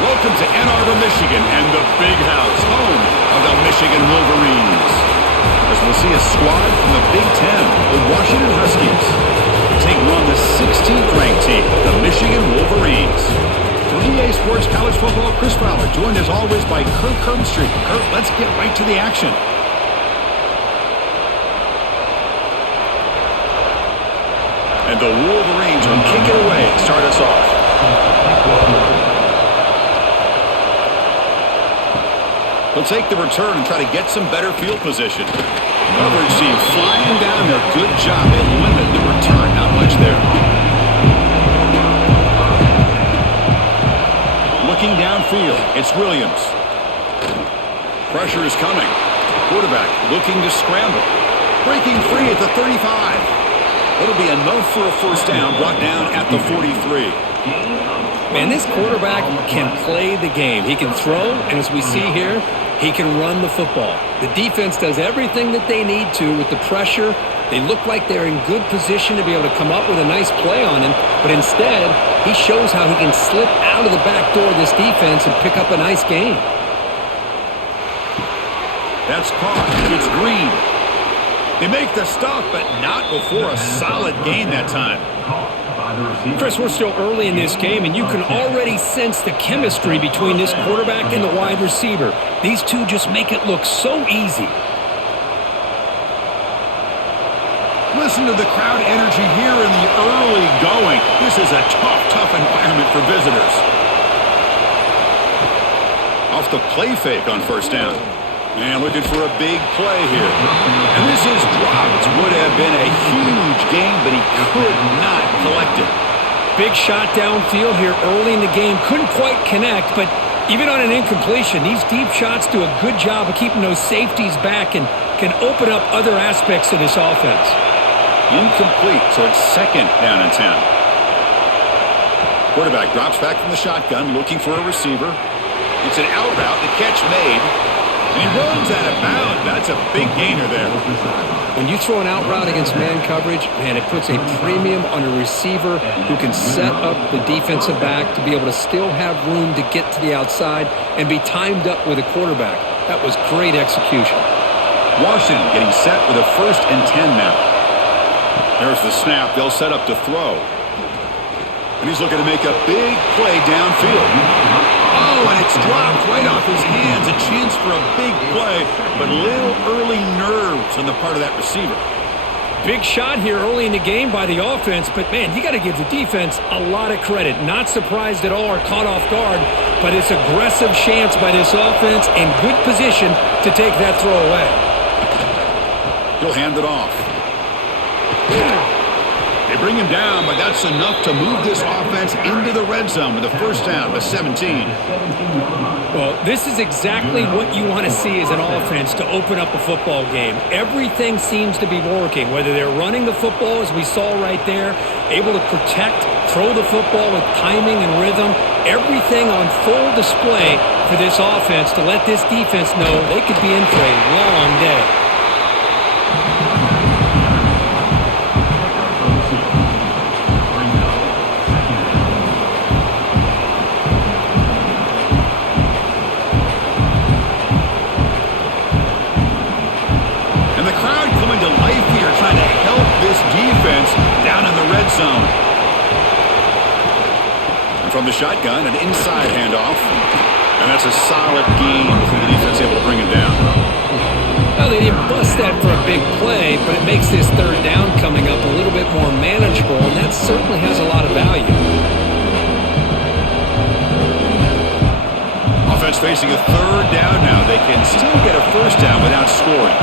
Welcome to Ann Arbor, Michigan, and the Big House, home of the Michigan Wolverines. As we'll see a squad from the Big Ten, the Washington Huskies, taking on the 16th-ranked team, the Michigan Wolverines. For EA Sports College Football, Chris Fowler, joined as always by Kirk Herbstreit. Kirk, let's get right to the action. And the Wolverines will kick it away to start us off. He'll take the return and try to get some better field position. Coverage team flying down there. Good job. They limit the return. Not much there. Looking downfield, it's Williams. Pressure is coming. Quarterback looking to scramble. Breaking free at the 35. It'll be enough for a first down, brought down at the 43. Man, this quarterback can play the game. He can throw, and as we see here, he can run the football. The defense does everything that they need to with the pressure. They look like they're in good position to be able to come up with a nice play on him, but instead, he shows how he can slip out of the back door of this defense and pick up a nice gain. That's caught. It's Green. They make the stop, but not before a solid gain that time. Chris, we're still early in this game, and you can already sense the chemistry between this quarterback and the wide receiver. These two just make it look so easy. Listen to the crowd energy here in the early going. This is a tough environment for visitors. Off the play fake on first down. And looking for a big play here. And this is dropped. Would have been a huge gain, but he could not collect it. Big shot downfield here early in the game. Couldn't quite connect, but even on an incompletion, these deep shots do a good job of keeping those safeties back and can open up other aspects of this offense. Incomplete, so it's second down and 10. Quarterback drops back from the shotgun, looking for a receiver. It's an out route, the catch made. And he runs out of bounds. That's a big gainer there. When you throw an out route against man coverage, man, it puts a premium on a receiver who can set up the defensive back to be able to still have room to get to the outside and be timed up with a quarterback. That was great execution. Washington getting set with a 1st and 10 now. There's the snap. They'll set up to throw. And he's looking to make a big play downfield. Oh, and it's dropped right off his hands. A chance for a big play, but little early nerves on the part of that receiver. Big shot here early in the game by the offense, but, man, you got to give the defense a lot of credit. Not surprised at all or caught off guard, but it's aggressive chance by this offense in good position to take that throw away. He'll hand it off. They bring him down, but that's enough to move this offense into the red zone with a first down with 17. Well, this is exactly what you want to see as an offense to open up a football game. Everything seems to be working, whether they're running the football, as we saw right there, able to protect, throw the football with timing and rhythm, everything on full display for this offense to let this defense know they could be in for a long day. Zone. And from the shotgun, an inside handoff. And that's a solid gain for the defense able to bring him down. Well, they didn't bust that for a big play, but it makes this third down coming up a little bit more manageable, and that certainly has a lot of value. Offense facing a third down now. They can still get a first down without scoring.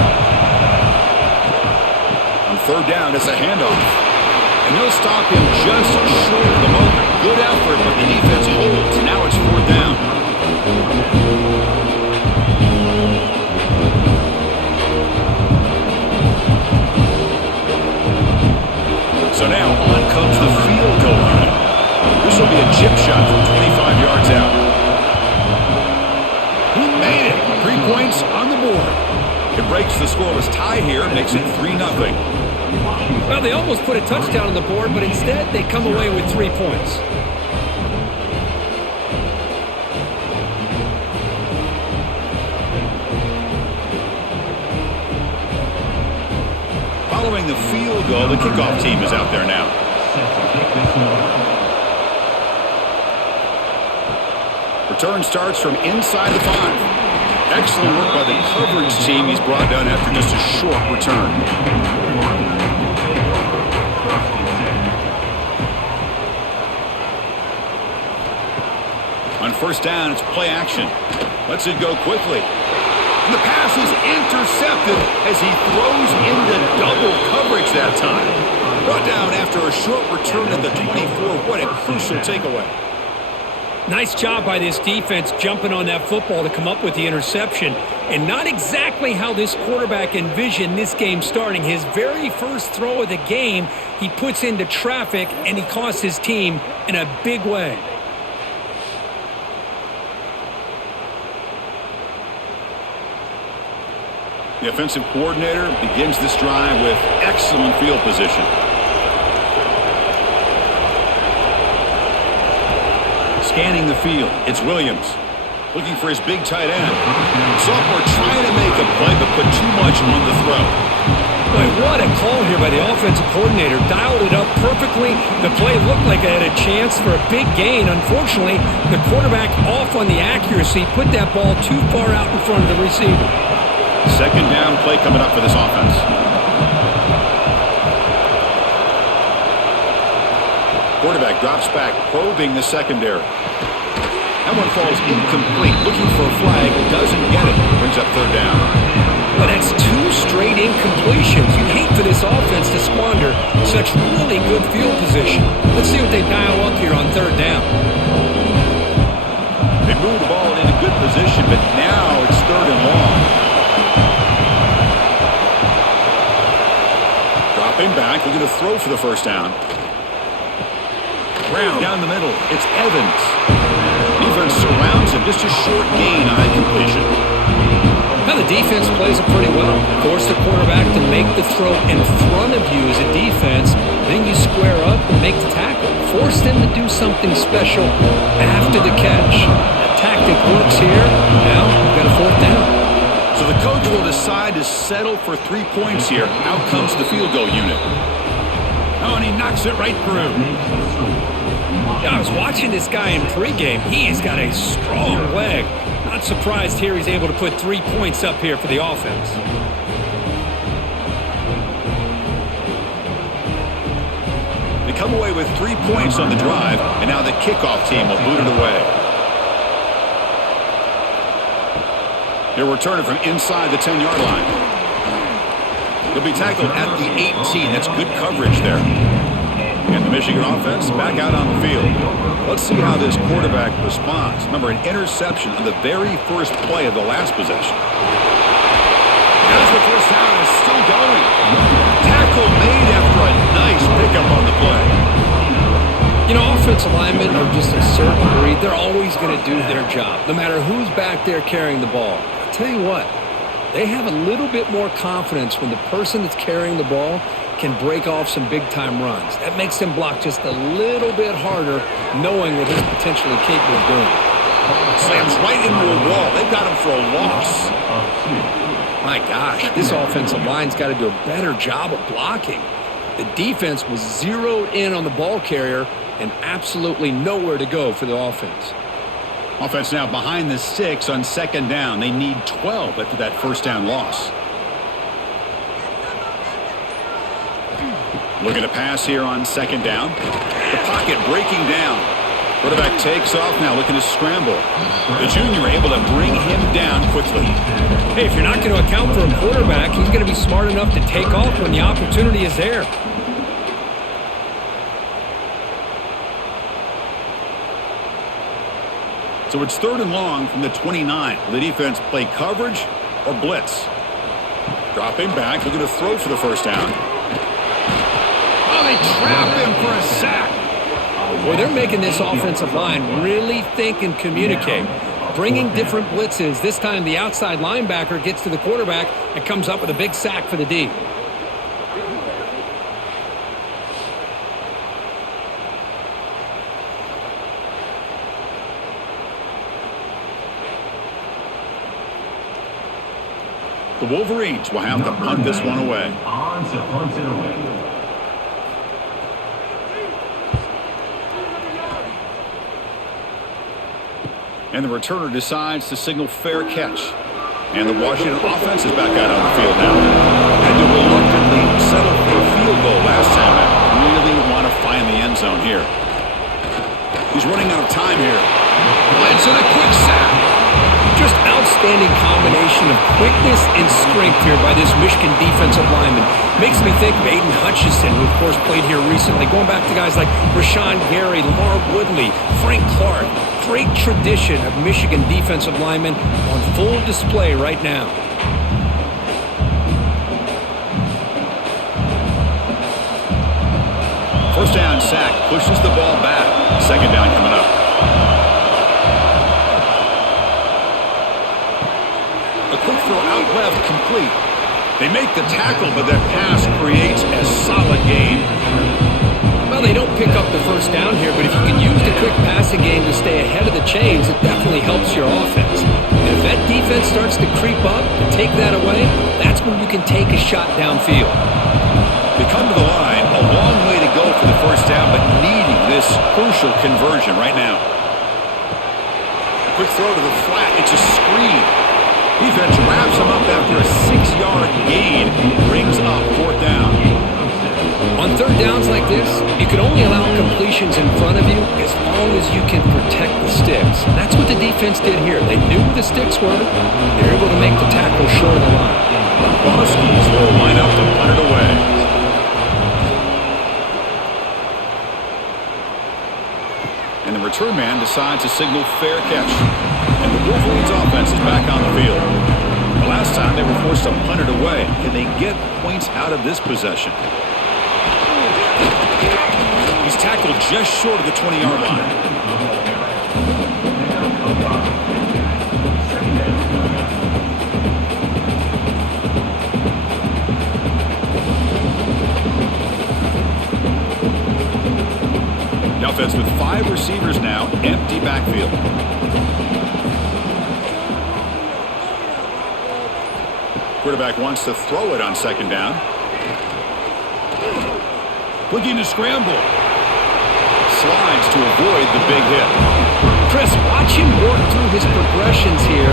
On third down, it's a handoff. And they'll stop him just short of the moment. Good effort, but the defense holds. Now it's fourth down. So now on comes the field goal unit. This will be a chip shot from 25 yards out. He made it. 3 points on the board. It breaks the scoreless tie here, makes it 3-0. Well, they almost put a touchdown on the board, but instead they come away with 3 points. following the field goal, the kickoff team is out there now. Return starts from inside the 5. Excellent work by the coverage team. He's brought down after just a short return. On first down, it's play action. Lets it go quickly. And the pass is intercepted as he throws into double coverage that time. Brought down after a short return at the 24. What a crucial takeaway. Nice job by this defense jumping on that football to come up with the interception. And not exactly how this quarterback envisioned this game starting. His very first throw of the game, he puts into traffic, and he costs his team in a big way. The offensive coordinator begins this drive with excellent field position. Scanning the field, it's Williams. Looking for his big tight end. Sophomore trying to make a play, but put too much on the throw. Boy, what a call here by the offensive coordinator. Dialed it up perfectly. The play looked like it had a chance for a big gain. Unfortunately, the quarterback off on the accuracy, put that ball too far out in front of the receiver. Second down play coming up for this offense. Quarterback drops back, probing the secondary. That one falls incomplete. Looking for a flag, doesn't get it. Brings up third down. Well, that's 2 straight incompletions. You hate for this offense to squander such really good field position. Let's see what they dial up here on third down. They move the ball in a good position, but now it's third and long. Dropping back, looking to throw for the first down. Brown down the middle. It's Evans. Defense surrounds him. Just a short gain on that completion. Now the defense plays it pretty well. Force the quarterback to make the throw in front of you as a defense. Then you square up and make the tackle. Force them to do something special after the catch. That tactic works here. Now we've got a fourth down. So the coach will decide to settle for 3 points here. Out comes the field goal unit. Oh, and he knocks it right through. Yeah, I was watching this guy in pregame. He's got a strong leg. Not surprised here he's able to put 3 points up here for the offense. They come away with 3 points on the drive, and now the kickoff team will boot it away. He'll return it from inside the 10-yard line. He'll be tackled at the 18. That's good coverage there. And the Michigan offense back out on the field. Let's see how this quarterback responds. Remember, an interception on the very first play of the last possession. As the first down is still going. Tackle made after a nice pickup on the play. You know, offensive linemen are just a certain breed. They're always going to do their job, no matter who's back there carrying the ball. I'll tell you what, they have a little bit more confidence when the person that's carrying the ball can break off some big-time runs. That makes them block just a little bit harder, knowing what he's potentially capable of doing. Slams right into a wall. They've got him for a loss. My gosh, this offensive line's got to do a better job of blocking. The defense was zeroed in on the ball carrier and absolutely nowhere to go for the offense. Offense now behind the 6 on second down. They need 12 after that first down loss. Looking to pass here on second down. The pocket breaking down. Quarterback takes off now, looking to scramble. The junior able to bring him down quickly. Hey, if you're not going to account for a quarterback, he's going to be smart enough to take off when the opportunity is there. So it's third and long from the 29. Will the defense play coverage or blitz? Dropping back, looking to throw for the first down. Oh, they trap him for a sack. Boy, they're making this offensive line really think and communicate. Bringing different blitzes. This time the outside linebacker gets to the quarterback and comes up with a big sack for the D. The Wolverines will have to punt this one away. On to punt it away. And the returner decides to signal fair catch. And the Washington offense is back out on the field now. Had to reluctantly settle for a field goal last time out. Really want to find the end zone here. He's running out of time here. Lance with a quick sack. Just outstanding combination of quickness and strength here by this Michigan defensive lineman. Makes me think of Aiden Hutchinson, who of course played here recently. Going back to guys like Rashawn Gary, Lamar Woodley, Frank Clark. Great tradition of Michigan defensive linemen on full display right now. First down sack, pushes the ball back. Second down coming up. A quick throw out left, complete. They make the tackle, but that pass creates a solid gain. Well, they don't pick up the first down here, but if you can use the quick passing game to stay ahead of the chains, it definitely helps your offense. And if that defense starts to creep up and take that away, that's when you can take a shot downfield. They come to the line, a long way to go for the first down, but needing this crucial conversion right now. Quick throw to the flat, it's a screen. Defense wraps him up after a 6-yard gain, brings up fourth down. On third downs like this, you can only allow completions in front of you as long as you can protect the sticks. That's what the defense did here. They knew where the sticks were. They were able to make the tackle short of the line. The Huskies will line up to punt it away. And the return man decides to signal fair catch. And the Wolverines offense is back on the field. The last time they were forced to punt it away. Can they get points out of this possession? He's tackled just short of the 20-yard line. The offense with 5 receivers now, empty backfield. Quarterback wants to throw it on second down. Looking to scramble. Slides to avoid the big hit. Chris, watch him work through his progressions here.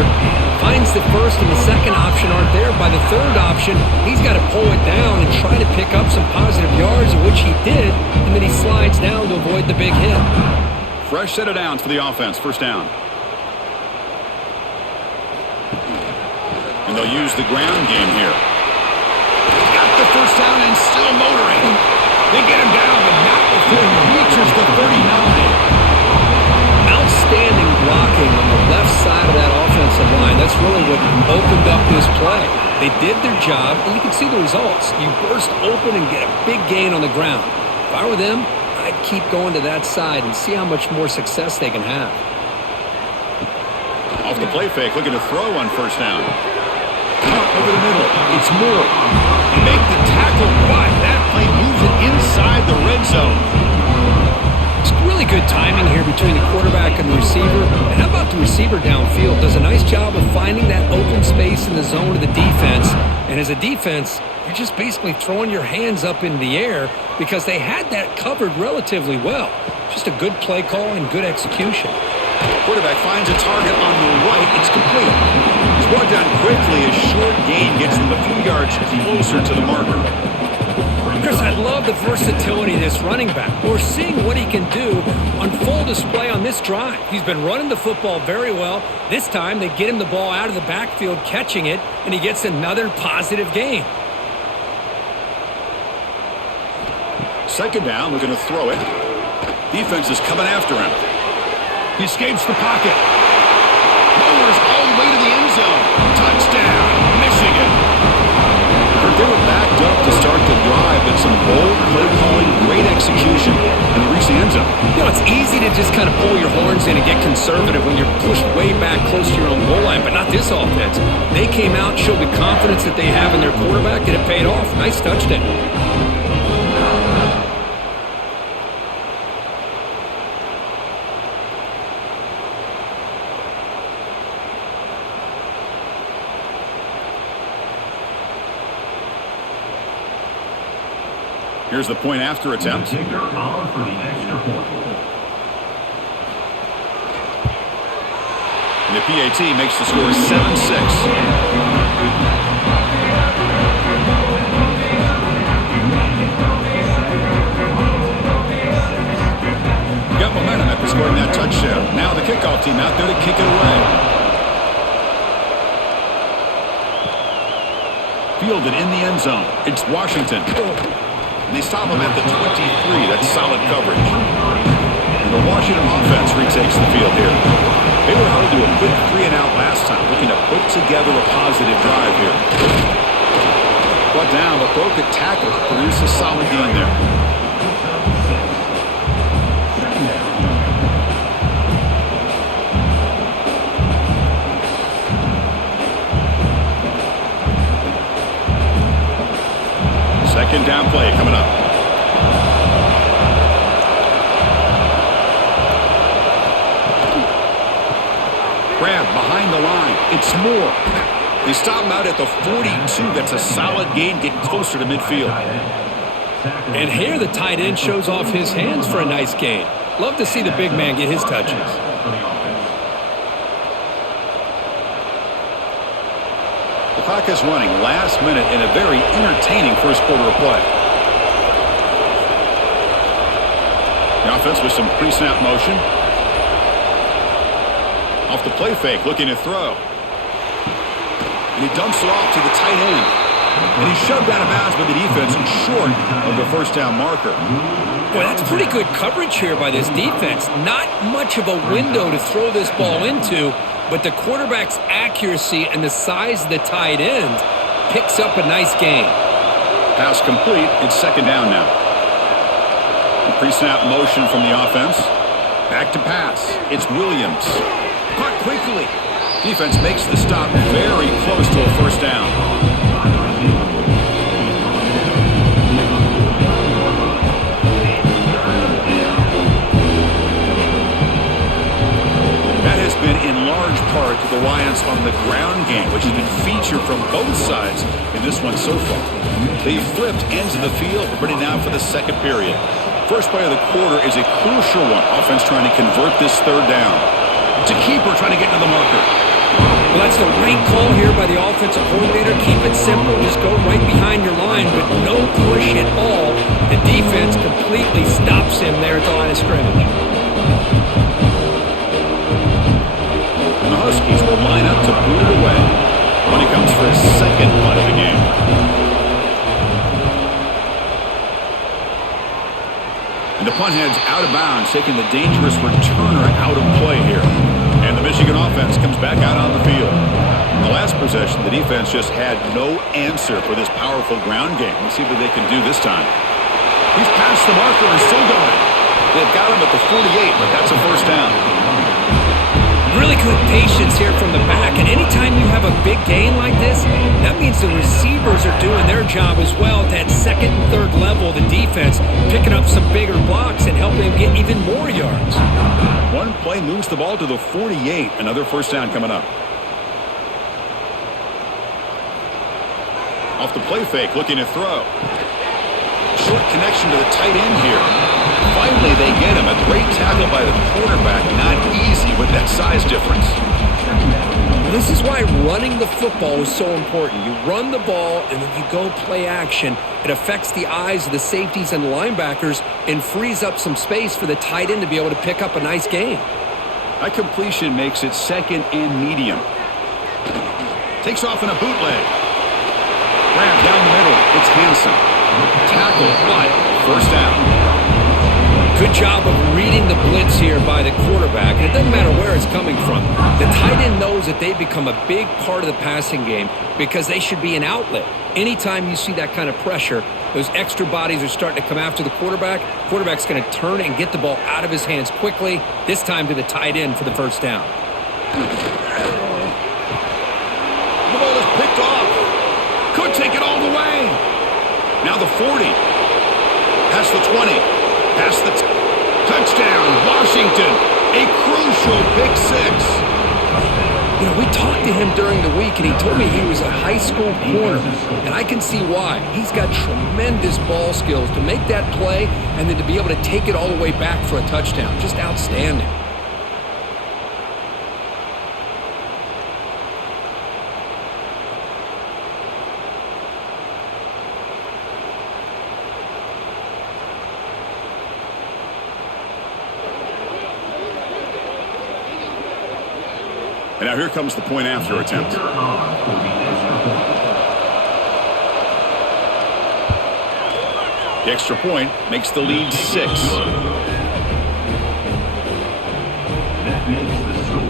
Finds the first and the second option aren't there. By the third option, he's got to pull it down and try to pick up some positive yards, which he did, and then he slides down to avoid the big hit. Fresh set of downs for the offense. First down. And they'll use the ground game here. Got the first down and still motoring. They get him down, but not before he reaches the 39. Outstanding blocking on the left side of that offensive line. That's really what opened up this play. They did their job, and you can see the results. You burst open and get a big gain on the ground. If I were them, I'd keep going to that side and see how much more success they can have. Off the play fake, looking to throw on first down. Over the middle, it's Moore. They make the tackle, but that play moves it inside the red zone. It's really good timing here between the quarterback and the receiver. And how about the receiver downfield? Does a nice job of finding that open space in the zone of the defense. And as a defense, you're just basically throwing your hands up in the air because they had that covered relatively well. Just a good play call and good execution. Quarterback finds a target on the right. It's complete. He's brought down quickly. A short gain gets them a few yards closer to the marker. Chris, I love the versatility of this running back. We're seeing what he can do on full display on this drive. He's been running the football very well. This time, they get him the ball out of the backfield, catching it, and he gets another positive gain. Second down, looking to throw it. Defense is coming after him. He escapes the pocket. Lowers all the way to the end zone. Touchdown, Michigan. They were backed up to start the drive, but some bold play calling, great execution, and they reach the end zone. You know, it's easy to just kind of pull your horns in and get conservative when you're pushed way back close to your own goal line, but not this offense. They came out, showed the confidence that they have in their quarterback, and it paid off. Nice touchdown. Here's the point after attempt. Kicker on for the extra point. And the PAT makes the score 7-6. Got momentum after scoring that touchdown. Now the kickoff team out there to kick it away. Fielded in the end zone. It's Washington. And they stop him at the 23. That's solid coverage. And the Washington offense retakes the field here. They were held to a quick 3-and-out last time, looking to put together a positive drive here. Brought down, but broke a tackle to produce a solid gain there. Second down play coming up. Grab behind the line. It's Moore. They stop him out at the 42. That's a solid gain, getting closer to midfield. And here the tight end shows off his hands for a nice gain. Love to see the big man get his touches. The clock is running last minute in a very entertaining first quarter of play. The offense with some pre-snap motion. Off the play fake, looking to throw. And he dumps it off to the tight end. And he's shoved out of bounds by the defense short of the first down marker. Boy, that's pretty good coverage here by this defense. Not much of a window to throw this ball into, but the quarterback's accuracy and the size of the tight end picks up a nice gain. Pass complete. It's second down now. The pre-snap motion from the offense. Back to pass. It's Williams. Caught quickly. Defense makes the stop very close to a first down. That has been in large part the reliance on the ground game, which has been featured from both sides in this one so far. They've flipped ends of the field, ready now for the second period. First play of the quarter is a crucial one. Offense trying to convert this third down. It's a keeper trying to get to the marker. Well, that's the right call here by the offensive coordinator. Keep it simple. Just go right behind your line, but no push at all. The defense completely stops him there at the line of scrimmage. And the Huskies will line up to boot it away when he comes for his second punt of the game. And the punt heads out of bounds, taking the dangerous returner out of play here. And the Michigan offense comes back out on the field. In the last possession, the defense just had no answer for this powerful ground game. Let's see what they can do this time. He's past the marker and still going. They've got him at the 48, but that's a first down. Really good patience here from the back, and anytime you have a big gain like this, that means the receivers are doing their job as well at that second and third level of the defense, picking up some bigger blocks and helping them get even more yards. One play moves the ball to the 48. Another first down coming up. Off the play fake, looking to throw. Short connection to the tight end here. Finally, they get him. A great tackle by the quarterback. Not easy with that size difference. This is why running the football is so important. You run the ball, and then you go play action. It affects the eyes of the safeties and linebackers and frees up some space for the tight end to be able to pick up a nice gain. That completion makes it second and medium. Takes off in a bootleg. Grab down the middle. It's Hansen. Tackle, but first down. Good job of reading the blitz here by the quarterback, and it doesn't matter where it's coming from. The tight end knows that they've become a big part of the passing game because they should be an outlet. Anytime you see that kind of pressure, those extra bodies are starting to come after the quarterback. Quarterback's going to turn and get the ball out of his hands quickly, this time to the tight end for the first down. The ball is picked off. Could take it all the way. Now the 40. Past the 20. Past the touchdown, Washington, a crucial pick six. You know, we talked to him during the week, and he told me he was a high school corner, and I can see why. He's got tremendous ball skills to make that play and then to be able to take it all the way back for a touchdown. Just outstanding. And now here comes the point after attempt. The extra point makes the lead 6. That makes the score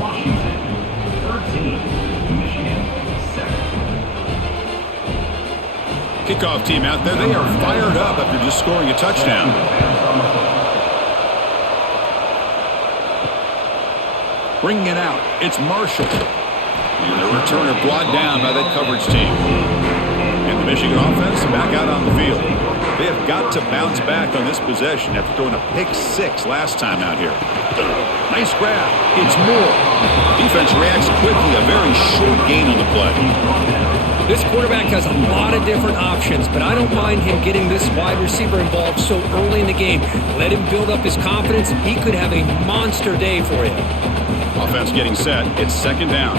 Washington 13, Michigan 7. Kickoff team out there, they are fired up after just scoring a touchdown. Bringing it out, it's Marshall. And the returner brought down by that coverage team. And the Michigan offense back out on the field. They have got to bounce back on this possession after throwing a pick-6 last time out here. Nice grab. It's Moore. Defense reacts quickly. A very short gain on the play. This quarterback has a lot of different options, but I don't mind him getting this wide receiver involved so early in the game. Let him build up his confidence. He could have a monster day for you. Offense getting set. It's second down.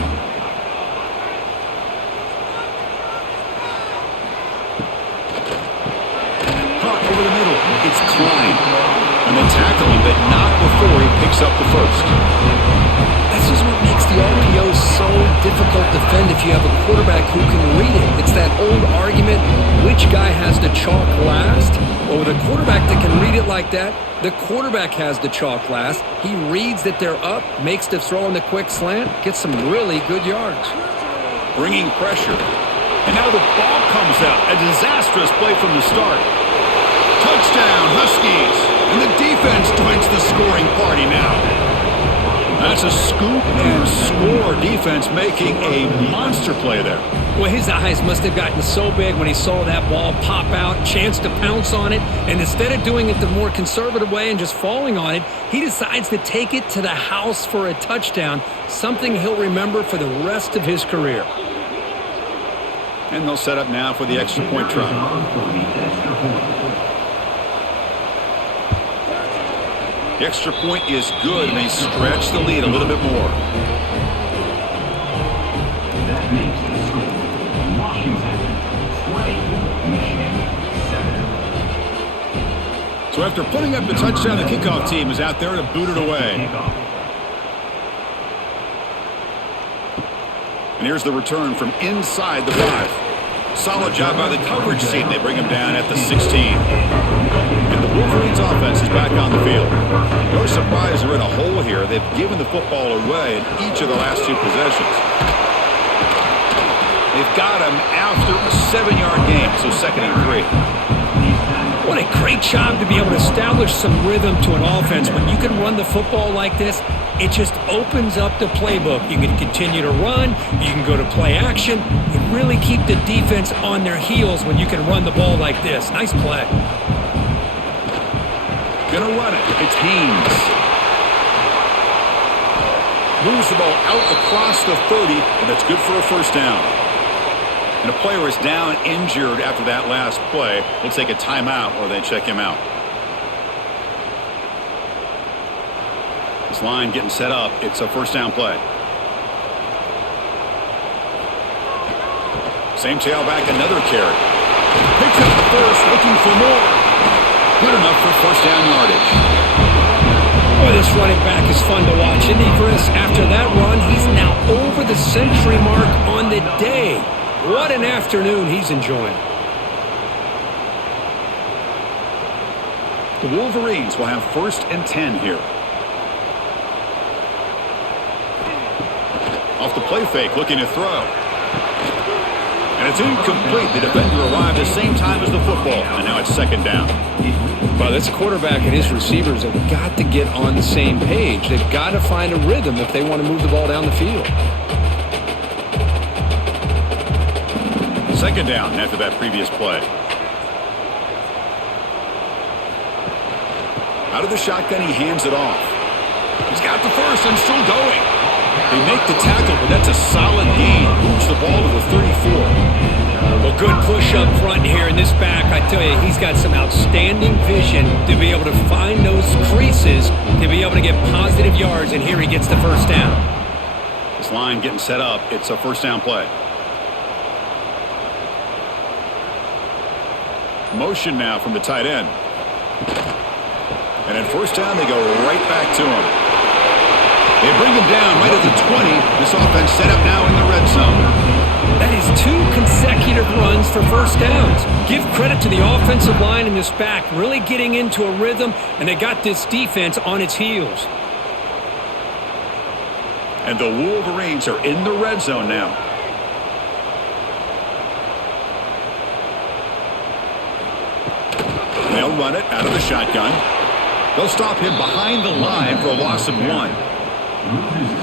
Caught over the middle. It's Klein. And the tackling, but not before he picks up the first. This is what makes the RPO so difficult to defend if you have a quarterback who can read it. It's that old argument, which guy has the chalk last? Well, with a quarterback that can read it like that, the quarterback has the chalk last. He reads that they're up, makes the throw in the quick slant, gets some really good yards. Bringing pressure. And now the ball comes out. A disastrous play from the start. Touchdown, Huskies. And the defense joins the scoring party now. That's a scoop and score. Defense making a monster play there. Well, his eyes must have gotten so big when he saw that ball pop out, chance to pounce on it, and instead of doing it the more conservative way and just falling on it, he decides to take it to the house for a touchdown, something he'll remember for the rest of his career. And they'll set up now for the extra point try. The extra point is good, and they stretch the lead a little bit more. That makes the score Washington 20, Michigan 7. So after putting up the touchdown, the kickoff team is out there to boot it away. And here's the return from inside the 5. Solid job by the coverage team. They bring him down at the 16. And the Wolverines offense is back on the field. No surprise they're in a hole here. They've given the football away in each of the last 2 possessions. They've got him after a 7-yard game, so 2nd and 3. What a great job to be able to establish some rhythm to an offense. When you can run the football like this, it just opens up the playbook. You can continue to run. You can go to play action. You really keep the defense on their heels when you can run the ball like this. Nice play. Gonna run it. It's Haynes. Moves the ball out across the 30, and that's good for a first down. And a player is down injured after that last play. We'll take a timeout or they check him out. This line getting set up. It's a first down play. Same tailback, another carry. Picks up the first, looking for more. Good enough for first down yardage. Boy, this running back is fun to watch, isn't he, Chris? After that run, he's now over the century mark on the day. What an afternoon he's enjoying. The Wolverines will have 1st and 10 here. Off the play fake, looking to throw. And it's incomplete. The defender arrived at the same time as the football. And now it's 2nd down. Well, this quarterback and his receivers have got to get on the same page. They've got to find a rhythm if they want to move the ball down the field. 2nd down after that previous play. Out of the shotgun, he hands it off. He's got the first and still going. They make the tackle, but that's a solid gain. Moves the ball to the 34. Well, good push up front here in this back. I tell you, he's got some outstanding vision to be able to find those creases, to be able to get positive yards, and here he gets the first down. This line getting set up. It's a first down play. Motion now from the tight end. And at first down, they go right back to him. They bring him down right at the 20. This offense set up now in the red zone. That is 2 consecutive runs for first downs. Give credit to the offensive line in this back, really getting into a rhythm, and they got this defense on its heels. And the Wolverines are in the red zone now. They'll run it out of the shotgun. They'll stop him behind the line for a loss of 1.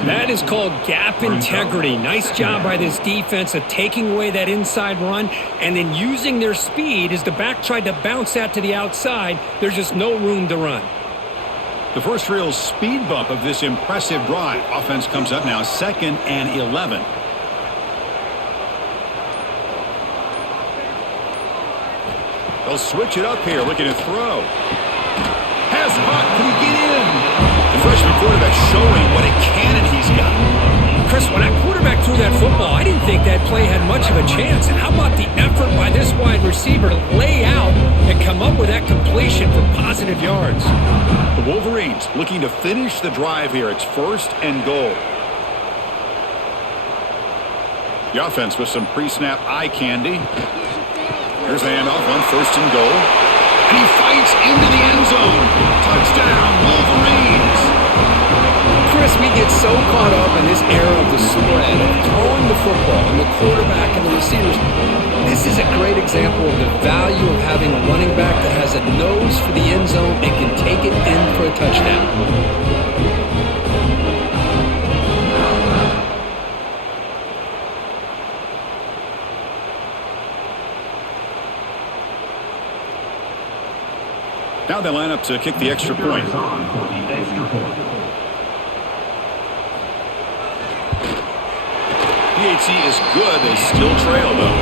That is called gap integrity. Nice job by this defense of taking away that inside run and then using their speed as the back tried to bounce that to the outside. There's just no room to run. The first real speed bump of this impressive drive. Offense comes up now 2nd and 11. They'll switch it up here, looking to throw. Has Huck, can he get in? The freshman quarterback showing what a cannon he's got. Chris, when that quarterback threw that football, I didn't think that play had much of a chance. And how about the effort by this wide receiver to lay out and come up with that completion for positive yards? The Wolverines looking to finish the drive here. It's 1st and goal. The offense with some pre-snap eye candy. Here's the handoff on 1st and goal. And he fights into the end zone. Touchdown, Wolverines. Chris, we get so caught up in this era of the spread, of throwing the football, and the quarterback and the receivers. This is a great example of the value of having a running back that has a nose for the end zone and can take it in for a touchdown. Now they line up to kick the extra point. PAT is good. They still trail, though.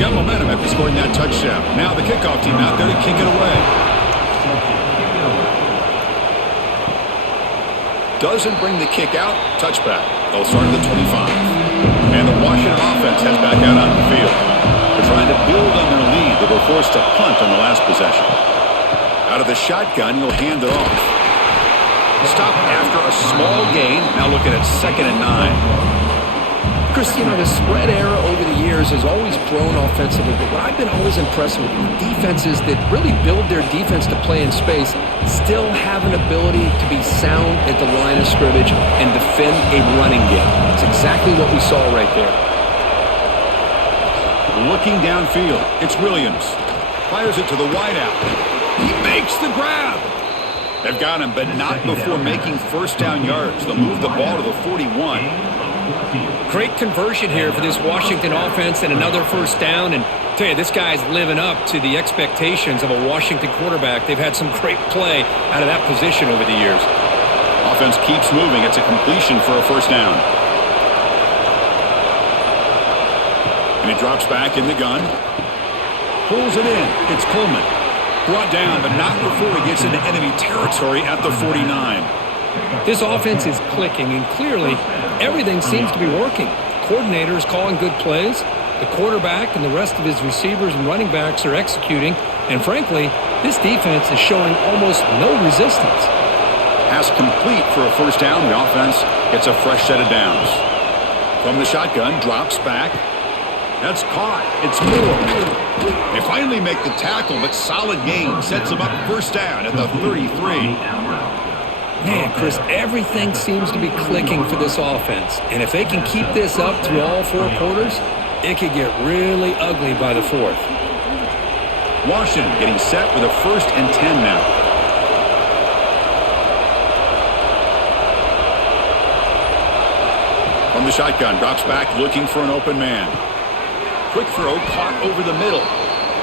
Got momentum after scoring that touchdown. Now the kickoff team out there to kick it away. Doesn't bring the kick out. Touchback. They'll start at the 25. And the Washington offense heads back out on the field. They're trying to build on their lead. They were forced to punt on the last possession. Out of the shotgun, he'll hand it off. Stop after a small gain. Now looking at 2nd and 9. Chris, you know, the spread era over the years has always grown offensively, but what I've been always impressed with defenses that really build their defense to play in space still have an ability to be sound at the line of scrimmage and defend a running game. It's exactly what we saw right there. Looking downfield, it's Williams. Fires it to the wideout. He makes the grab. They've got him, but not before making first down yards. They'll move the ball to the 41. Great conversion here for this Washington offense and another first down. And I tell you, this guy's living up to the expectations of a Washington quarterback. They've had some great play out of that position over the years. Offense keeps moving. It's a completion for a first down. And he drops back in the gun. Pulls it in. It's Coleman. Brought down, but not before he gets into enemy territory at the 49. This offense is clicking, and clearly everything seems to be working. The coordinator is calling good plays. The quarterback and the rest of his receivers and running backs are executing. And frankly, this defense is showing almost no resistance. Pass complete for a first down. The offense gets a fresh set of downs. From the shotgun, drops back. That's caught. It's Moore. They finally make the tackle, but solid gain sets them up first down at the 33. Man, Chris, everything seems to be clicking for this offense. And if they can keep this up through all 4 quarters, it could get really ugly by the 4th. Washington getting set with a 1st and 10 now. From the shotgun, drops back looking for an open man. Quick throw caught over the middle.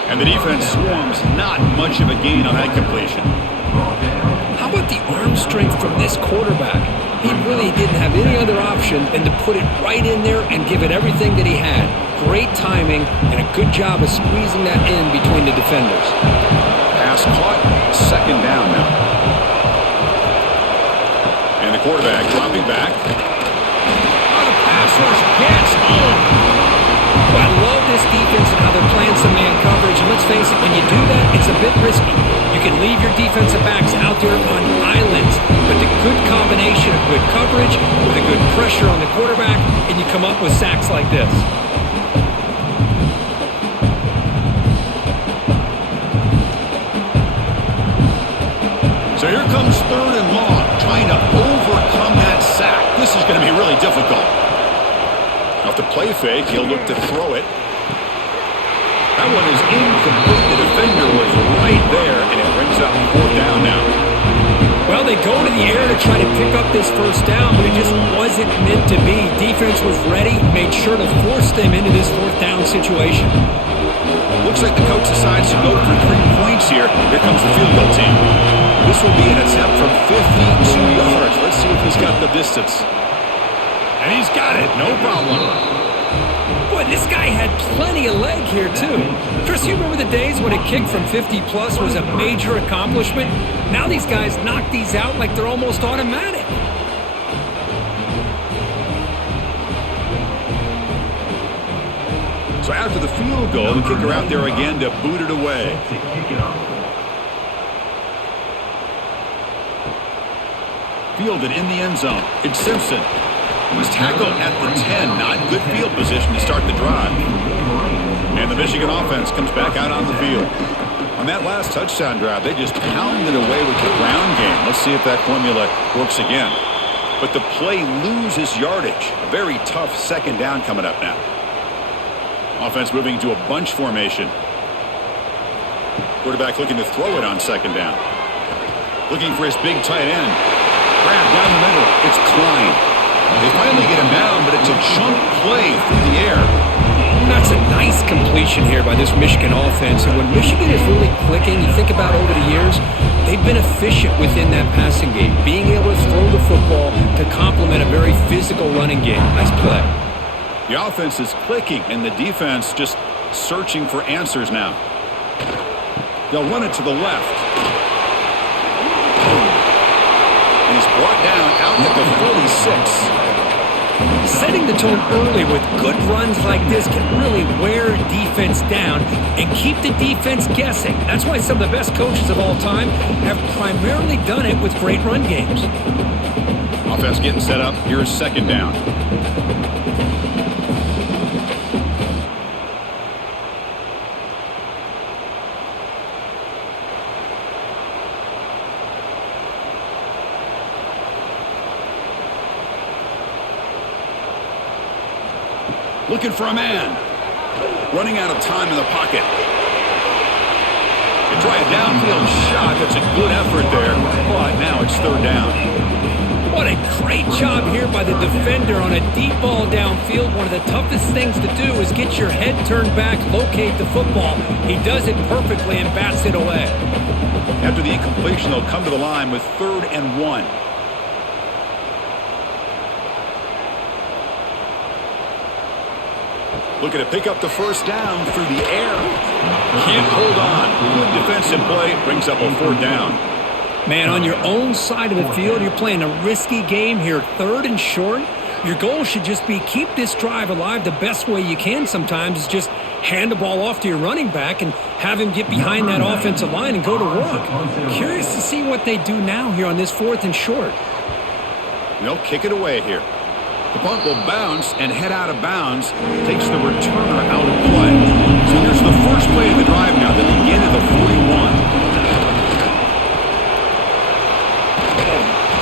And the defense swarms, not much of a gain on that completion. How about the arm strength from this quarterback? He really didn't have any other option than to put it right in there and give it everything that he had. Great timing and a good job of squeezing that in between the defenders. Pass caught, second down now. And the quarterback dropping back. Oh, the pass rush gets home. Well, I love this defense and how they're playing some man coverage. And let's face it, when you do that, it's a bit risky. You can leave your defensive backs out there on islands, but the good combination of good coverage with a good pressure on the quarterback, and you come up with sacks like this. So here comes third and long, trying to overcome that sack. This is going to be really difficult. Off the play fake, he'll look to throw it. That one is incomplete. The defender was right there, and it brings up fourth down now. Well, they go to the air to try to pick up this first down, but it just wasn't meant to be. Defense was ready, made sure to force them into this fourth down situation. Looks like the coach decides to go for 3 points here. Here comes the field goal team. This will be an attempt from 52 yards. Let's see if he's got the distance. And he's got it, no problem. Boy, this guy had plenty of leg here, too. Chris, you remember the days when a kick from 50-plus was a major accomplishment? Now these guys knock these out like they're almost automatic. So after the field goal, the kicker out there again to boot it away. To kick it off. Fielded in the end zone. It's Simpson. He's tackled at the 10. Not good field position to start the drive. And the Michigan offense comes back out on the field. On that last touchdown drive, they just pounded away with the ground game. Let's see if that formula works again. But the play loses yardage. A very tough second down coming up now. Offense moving into a bunch formation. Quarterback looking to throw it on second down. Looking for his big tight end. Grab down the middle. It's Klein. They finally get him down, but it's a chunk play through the air. That's a nice completion here by this Michigan offense. And when Michigan is really clicking, you think about over the years, they've been efficient within that passing game, being able to throw the football to complement a very physical running game. Nice play. The offense is clicking, and the defense just searching for answers now. They'll run it to the left. And he's brought down out at the 46. Setting the tone early with good runs like this can really wear defense down and keep the defense guessing. That's why some of the best coaches of all time have primarily done it with great run games. Offense getting set up. Here's second down. Looking for a man. Running out of time in the pocket. They try a downfield shot. That's a good effort there. But now it's third down. What a great job here by the defender on a deep ball downfield. One of the toughest things to do is get your head turned back, locate the football. He does it perfectly and bats it away. After the incompletion, they'll come to the line with 3rd and 1. Looking to pick up the first down through the air. Can't hold on. Good defensive play. Brings up a 4th down. Man, on your own side of the field, you're playing a risky game here. 3rd and short. Your goal should just be keep this drive alive the best way you can sometimes. Is just hand the ball off to your running back and have him get behind that offensive line and go to work. Curious to see what they do now here on this 4th and short. They'll kick it away here. The punt will bounce and head out of bounds. Takes the returner out of play. So here's the first play of the drive now. They begin at the 41.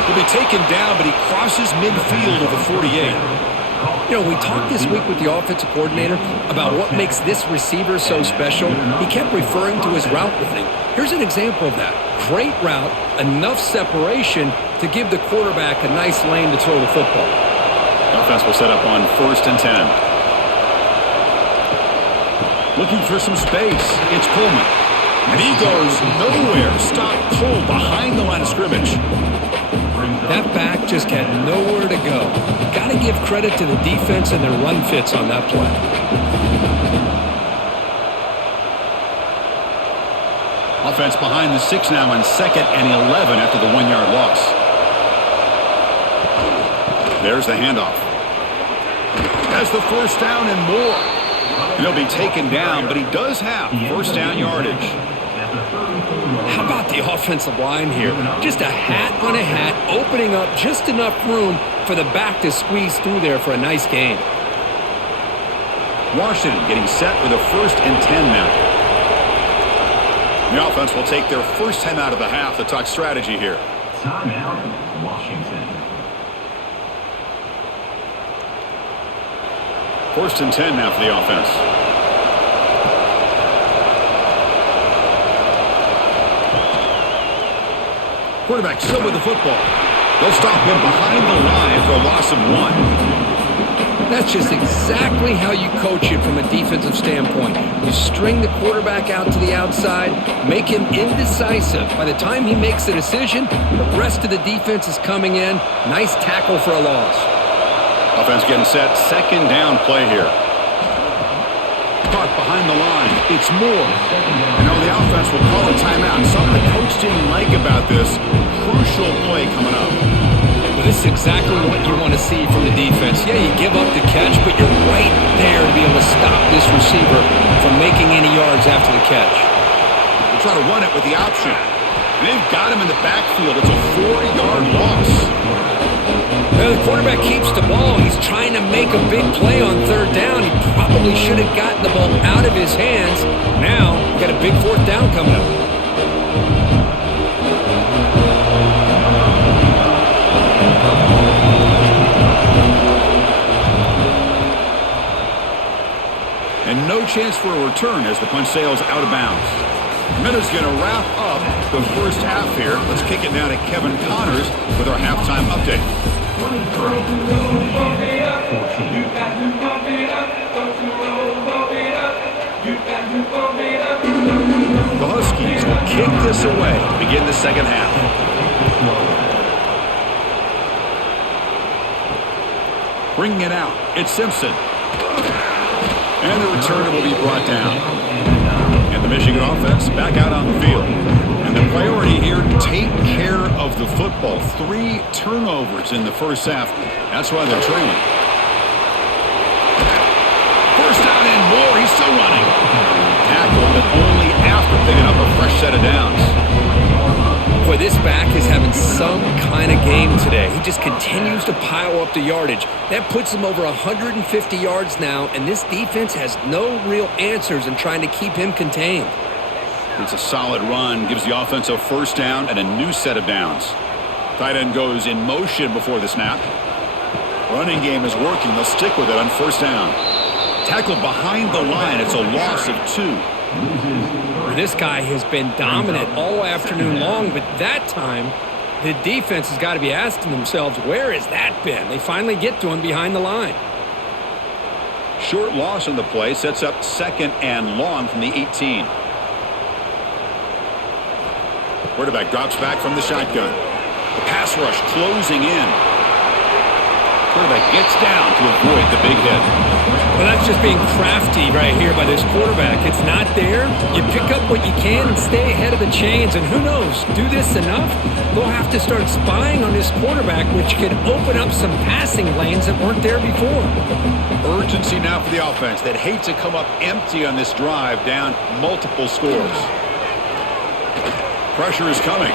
He'll be taken down, but he crosses midfield of the 48. You know, we talked this week with the offensive coordinator about what makes this receiver so special. He kept referring to his route running. Here's an example of that. Great route, enough separation to give the quarterback a nice lane to throw the football. Offense will set up on 1st and 10. Looking for some space. It's Pullman. And he goes nowhere. Stop cold behind the line of scrimmage. That back just had nowhere to go. Got to give credit to the defense and their run fits on that play. Offense behind the 6 now on 2nd and 11 after the 1-yard loss. There's the handoff. That's the first down and more. And he'll be taken down, but he does have first down yardage. How about the offensive line here? Just a hat on a hat, opening up just enough room for the back to squeeze through there for a nice gain. Washington getting set with a 1st and 10 now. The offense will take their first time out of the half to talk strategy here. Timeout, Washington. 1st and 10 now for the offense. Quarterback still with the football. They'll stop him behind the line for a loss of 1. That's just exactly how you coach it from a defensive standpoint. You string the quarterback out to the outside, make him indecisive. By the time he makes a decision, the rest of the defense is coming in. Nice tackle for a loss. Offense getting set. 2nd down play here. Caught behind the line. It's Moore. And now the offense will call a timeout. Something the coach didn't like about this. Crucial play coming up. Well, this is exactly what you want to see from the defense. Yeah, you give up the catch, but you're right there to be able to stop this receiver from making any yards after the catch. They try to run it with the option. And they've got him in the backfield. It's a 4-yard loss. Now the quarterback keeps the ball. He's trying to make a big play on 3rd down. He probably should have gotten the ball out of his hands. Now, got a big 4th down coming up. And no chance for a return as the punch sails out of bounds. Minutes going to wrap up the first half here. Let's kick it now to Kevin Connors with our halftime update. The Huskies will kick this away to begin the second half. Bringing it out, it's Simpson. And the returner will be brought down. And the Michigan offense back out on the field. And the priority here, take care of the football. 3 turnovers in the first half. That's why they're trailing. First down and more. He's still running. Tackle, but only after picking up a fresh set of downs. Boy, this back is having some kind of game today. He just continues to pile up the yardage. That puts him over 150 yards now, and this defense has no real answers in trying to keep him contained. It's a solid run, gives the offense a first down and a new set of downs. Tight end goes in motion before the snap. Running game is working. They'll stick with it on first down. Tackled behind the line. It's a loss of 2. This guy has been dominant all afternoon long, but that time, the defense has got to be asking themselves, where has that been? They finally get to him behind the line. Short loss on the play sets up 2nd and long from the 18. Quarterback drops back from the shotgun. The pass rush closing in. Quarterback gets down to avoid the big hit. Well, that's just being crafty right here by this quarterback. It's not there. You pick up what you can and stay ahead of the chains. And who knows, do this enough, they'll have to start spying on this quarterback, which could open up some passing lanes that weren't there before. Urgency now for the offense that hate to come up empty on this drive, down multiple scores. Pressure is coming.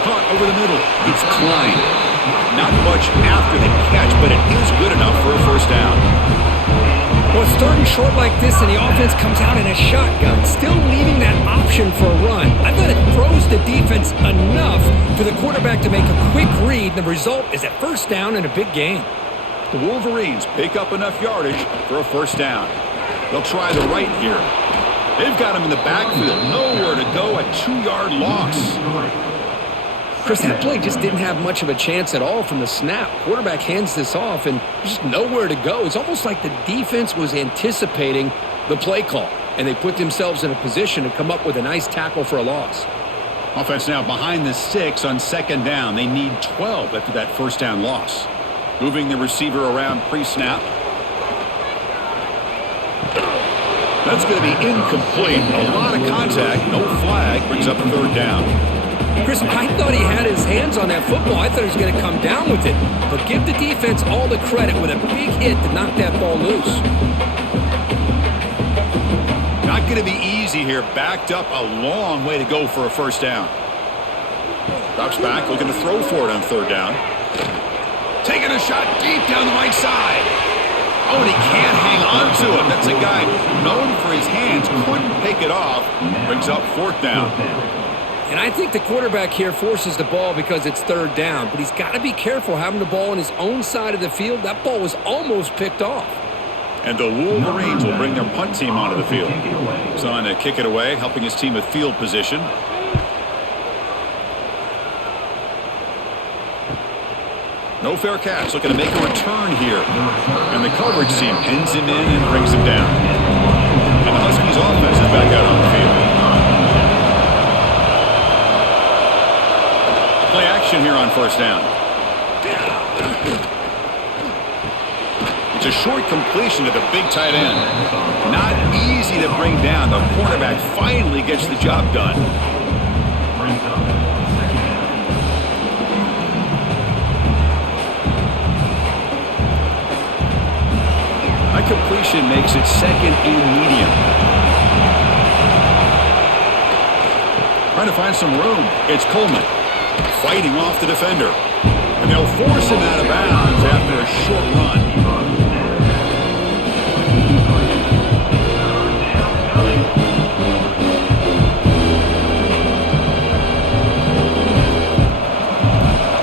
Caught over the middle. It's Klein. Not much after the catch, but it is good enough for a first down. Well, starting short like this and the offense comes out in a shotgun, still leaving that option for a run. I thought it throws the defense enough for the quarterback to make a quick read. The result is a first down and a big gain. The Wolverines pick up enough yardage for a first down. They'll try the right here. They've got him in the backfield. Nowhere to go, a 2-yard loss. Chris, that play just didn't have much of a chance at all from the snap. Quarterback hands this off and just nowhere to go. It's almost like the defense was anticipating the play call. and they put themselves in a position to come up with a nice tackle for a loss. Offense now behind the 6 on second down. They need 12 after that first down loss. Moving the receiver around pre-snap. That's going to be incomplete. A lot of contact. No flag. Brings up third down. Chris, I thought he had his hands on that football. I thought he was going to come down with it. But give the defense all the credit with a big hit to knock that ball loose. Not going to be easy here. Backed up a long way to go for a first down. Drops back, looking to throw for it on third down. Taking a shot deep down the right side. Oh, and he can't hang on to it. That's a guy known for his hands. Couldn't pick it off. Brings up fourth down. And I think the quarterback here forces the ball because it's third down. But he's got to be careful having the ball on his own side of the field. That ball was almost picked off. And the Wolverines will bring their punt team onto the field. He's on to kick it away, helping his team with field position. No fair catch, looking to make a return here. And the coverage team pins him in and brings him down. And the Huskies offense is back out on the field. Play action here on first down. It's a short completion to the big tight end. Not easy to bring down. The cornerback finally gets the job done. That completion makes it second and medium. Trying to find some room. It's Coleman fighting off the defender. And they'll force him out of bounds after a short run.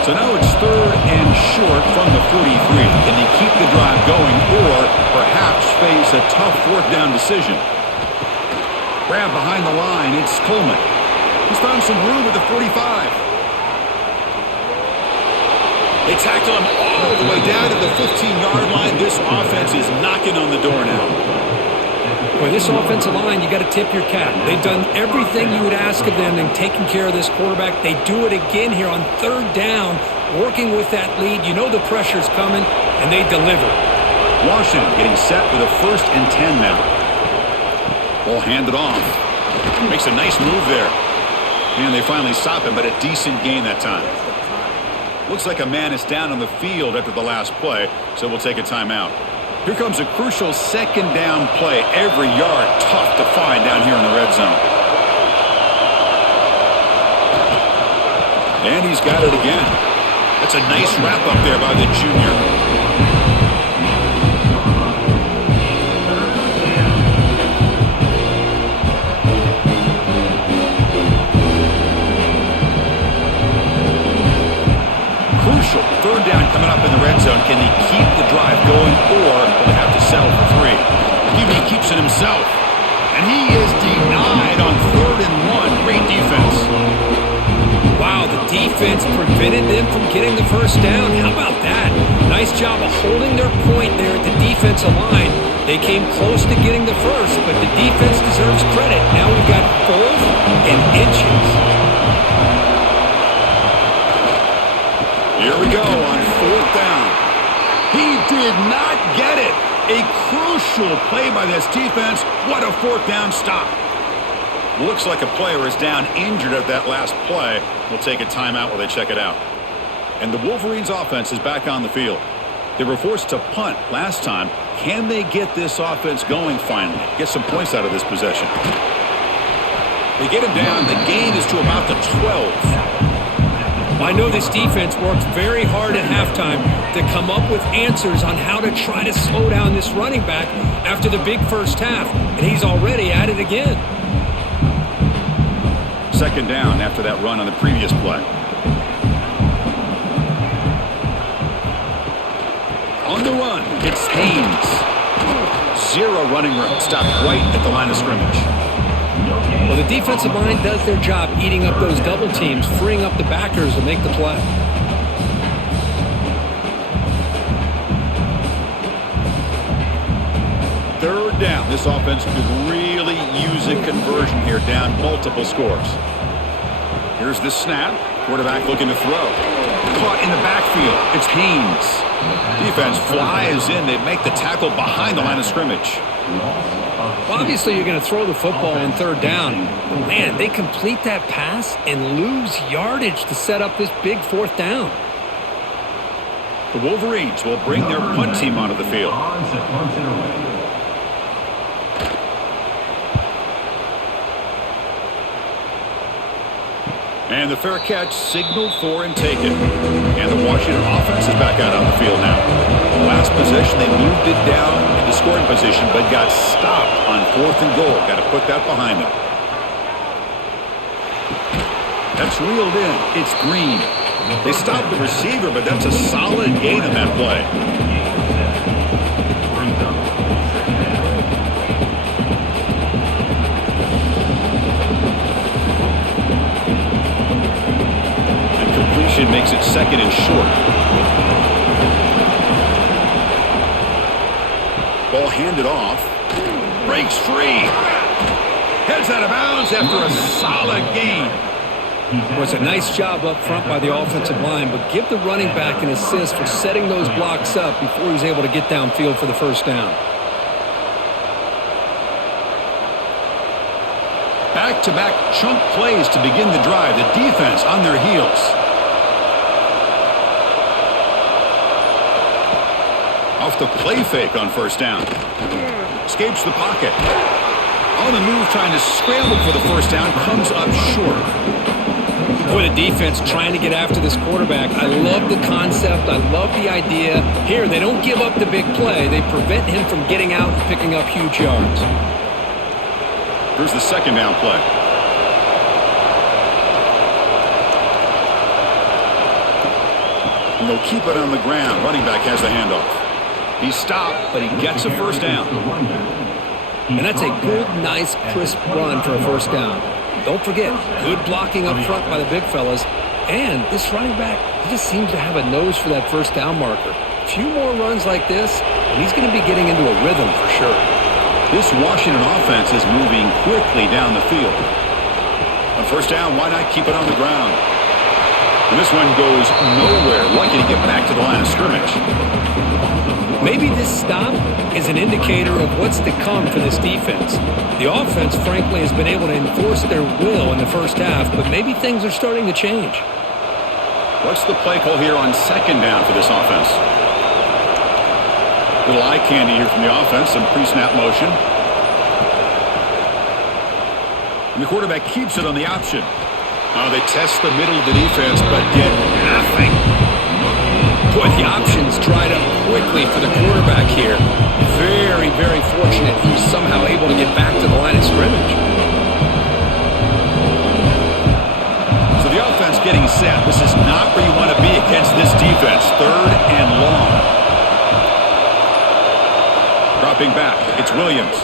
So now it's third and short from the 43. Can they keep the drive going or perhaps face a tough fourth down decision? Grab behind the line. It's Coleman. He's found some room at the 45. They tackle him all the way down to the 15-yard line. This offense is knocking on the door now. Well, this offensive line, you got to tip your cap. They've done everything you would ask of them in taking care of this quarterback. They do it again here on third down, working with that lead. You know the pressure's coming, and they deliver. Washington getting set with a 1st and 10 now. Ball handed off. Makes a nice move there. And they finally stop him, but a decent gain that time. Looks like a man is down on the field after the last play, so we'll take a timeout. Here comes a crucial second down play. Every yard tough to find down here in the red zone. And he's got it again. That's a nice wrap up there by the junior. Third down coming up in the red zone. Can they keep the drive going or will they have to settle for 3? QB keeps it himself. And he is denied on 3rd and 1. Great defense. Wow, the defense prevented them from getting the first down. How about that? Nice job of holding their point there at the defensive line. They came close to getting the first, but the defense deserves credit. Now we've got 4th and inches. Here we go on 4th down. He did not get it. A crucial play by this defense. What a 4th down stop. Looks like a player is down injured at that last play. We'll take a timeout while they check it out. And the Wolverines offense is back on the field. They were forced to punt last time. Can they get this offense going finally? Get some points out of this possession. They get him down. The gain is to about the 12. I know this defense worked very hard at halftime to come up with answers on how to try to slow down this running back after the big first half, and he's already at it again. Second down after that run on the previous play. On the run, it's Haynes. 0 running room, stopped right at the line of scrimmage. Well, the defensive line does their job eating up those double teams, freeing up the backers to make the play. third down. This offense could really use a conversion here, down multiple scores. Here's the snap. Quarterback looking to throw. Caught in the backfield. It's Haynes. Defense flies in. They make the tackle behind the line of scrimmage. Well, obviously, you're going to throw the football on third down. But man, they complete that pass and lose yardage to set up this big fourth down. The Wolverines will bring their punt team onto the field. And the fair catch signaled for and taken. And the Washington offense is back out on the field now. Last possession, they moved it down into scoring position, but got stopped on 4th and goal. Got to put that behind them. That's reeled in. It's Green. They stopped the receiver, but that's a solid gain on that play. And completion makes it 2nd and short. Ball handed off. Breaks free. Heads out of bounds after a solid gain. It was a nice job up front by the offensive line, but give the running back an assist for setting those blocks up before he was able to get downfield for the first down. Back-to-back chunk plays to begin the drive. The defense on their heels. Off the play fake on first down. Escapes the pocket. On the move, trying to scramble for the first down. Comes up short. Boy, the defense trying to get after this quarterback. I love the concept. I love the idea. Here, they don't give up the big play. They prevent him from getting out and picking up huge yards. Here's the 2nd down play. And they'll keep it on the ground. Running back has the handoff. He's stopped, but he gets a first down. And that's a good, nice, crisp run for a first down. Don't forget, good blocking up front by the big fellas. And this running back, he just seems to have a nose for that first down marker. A few more runs like this, and he's going to be getting into a rhythm for sure. This Washington offense is moving quickly down the field. On first down, why not keep it on the ground? And this one goes nowhere. Lucky to get back to the line of scrimmage. Maybe this stop is an indicator of what's to come for this defense. The offense, frankly, has been able to enforce their will in the first half, but maybe things are starting to change. What's the play call here on 2nd down for this offense? Little eye candy here from the offense, some pre-snap motion. And the quarterback keeps it on the option. Oh, they test the middle of the defense, but get nothing. Boy, the options dried up quickly for the quarterback here. Very, very fortunate he was somehow able to get back to the line of scrimmage. So the offense getting set. This is not where you want to be against this defense. 3rd and long. Dropping back. It's Williams.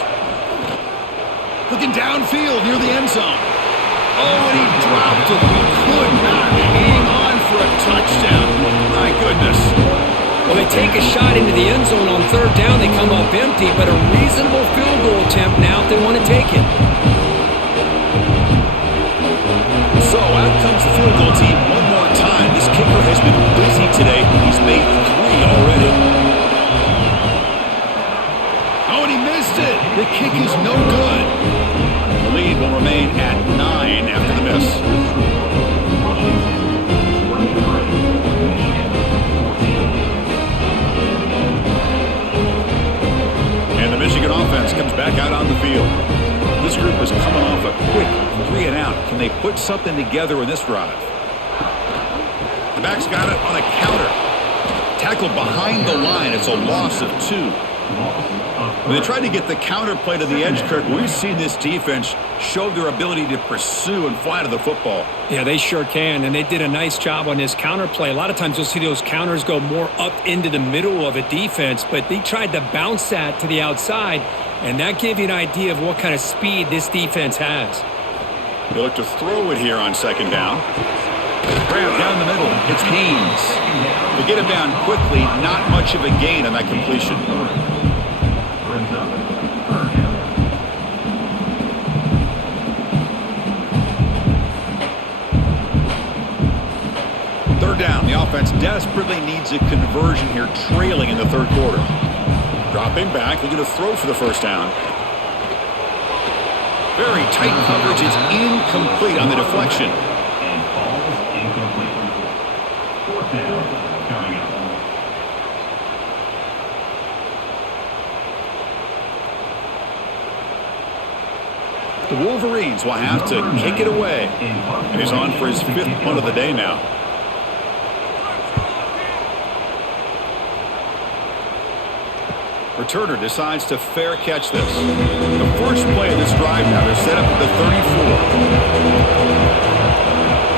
Looking downfield near the end zone. Oh, and he dropped it. He could not hang on for a touchdown. My goodness. Well, they take a shot into the end zone on 3rd down. They come up empty, but a reasonable field goal attempt now if they want to take it. So out comes the field goal team one more time. This kicker has been busy today. He's made 3 already. Oh, and he missed it. The kick is no good. The lead will remain at 9 after the miss. And the Michigan offense comes back out on the field. This group is coming off a quick 3 and out. Can they put something together in this drive? The back's got it on a counter. Tackled behind the line. It's a loss of 2. When they tried to get the counter play to the edge, Kirk, we've seen this defense show their ability to pursue and fly to the football. Yeah, they sure can, and they did a nice job on this counter play. A lot of times you'll see those counters go more up into the middle of a defense, but they tried to bounce that to the outside, and that gave you an idea of what kind of speed this defense has. They look to throw it here on 2nd down. Grab down the middle. It's Haynes. To get him down quickly, not much of a gain on that completion. down. The offense desperately needs a conversion here, trailing in the third quarter. Dropping back, looking to throw for the first down. Very tight coverage. It's incomplete on the deflection. And falls incomplete. Fourth down coming up. The Wolverines will have to kick it away. And he's on for his fifth punt of the day now. Returner decides to fair catch this. The first play of this drive now, they're set up at the 34.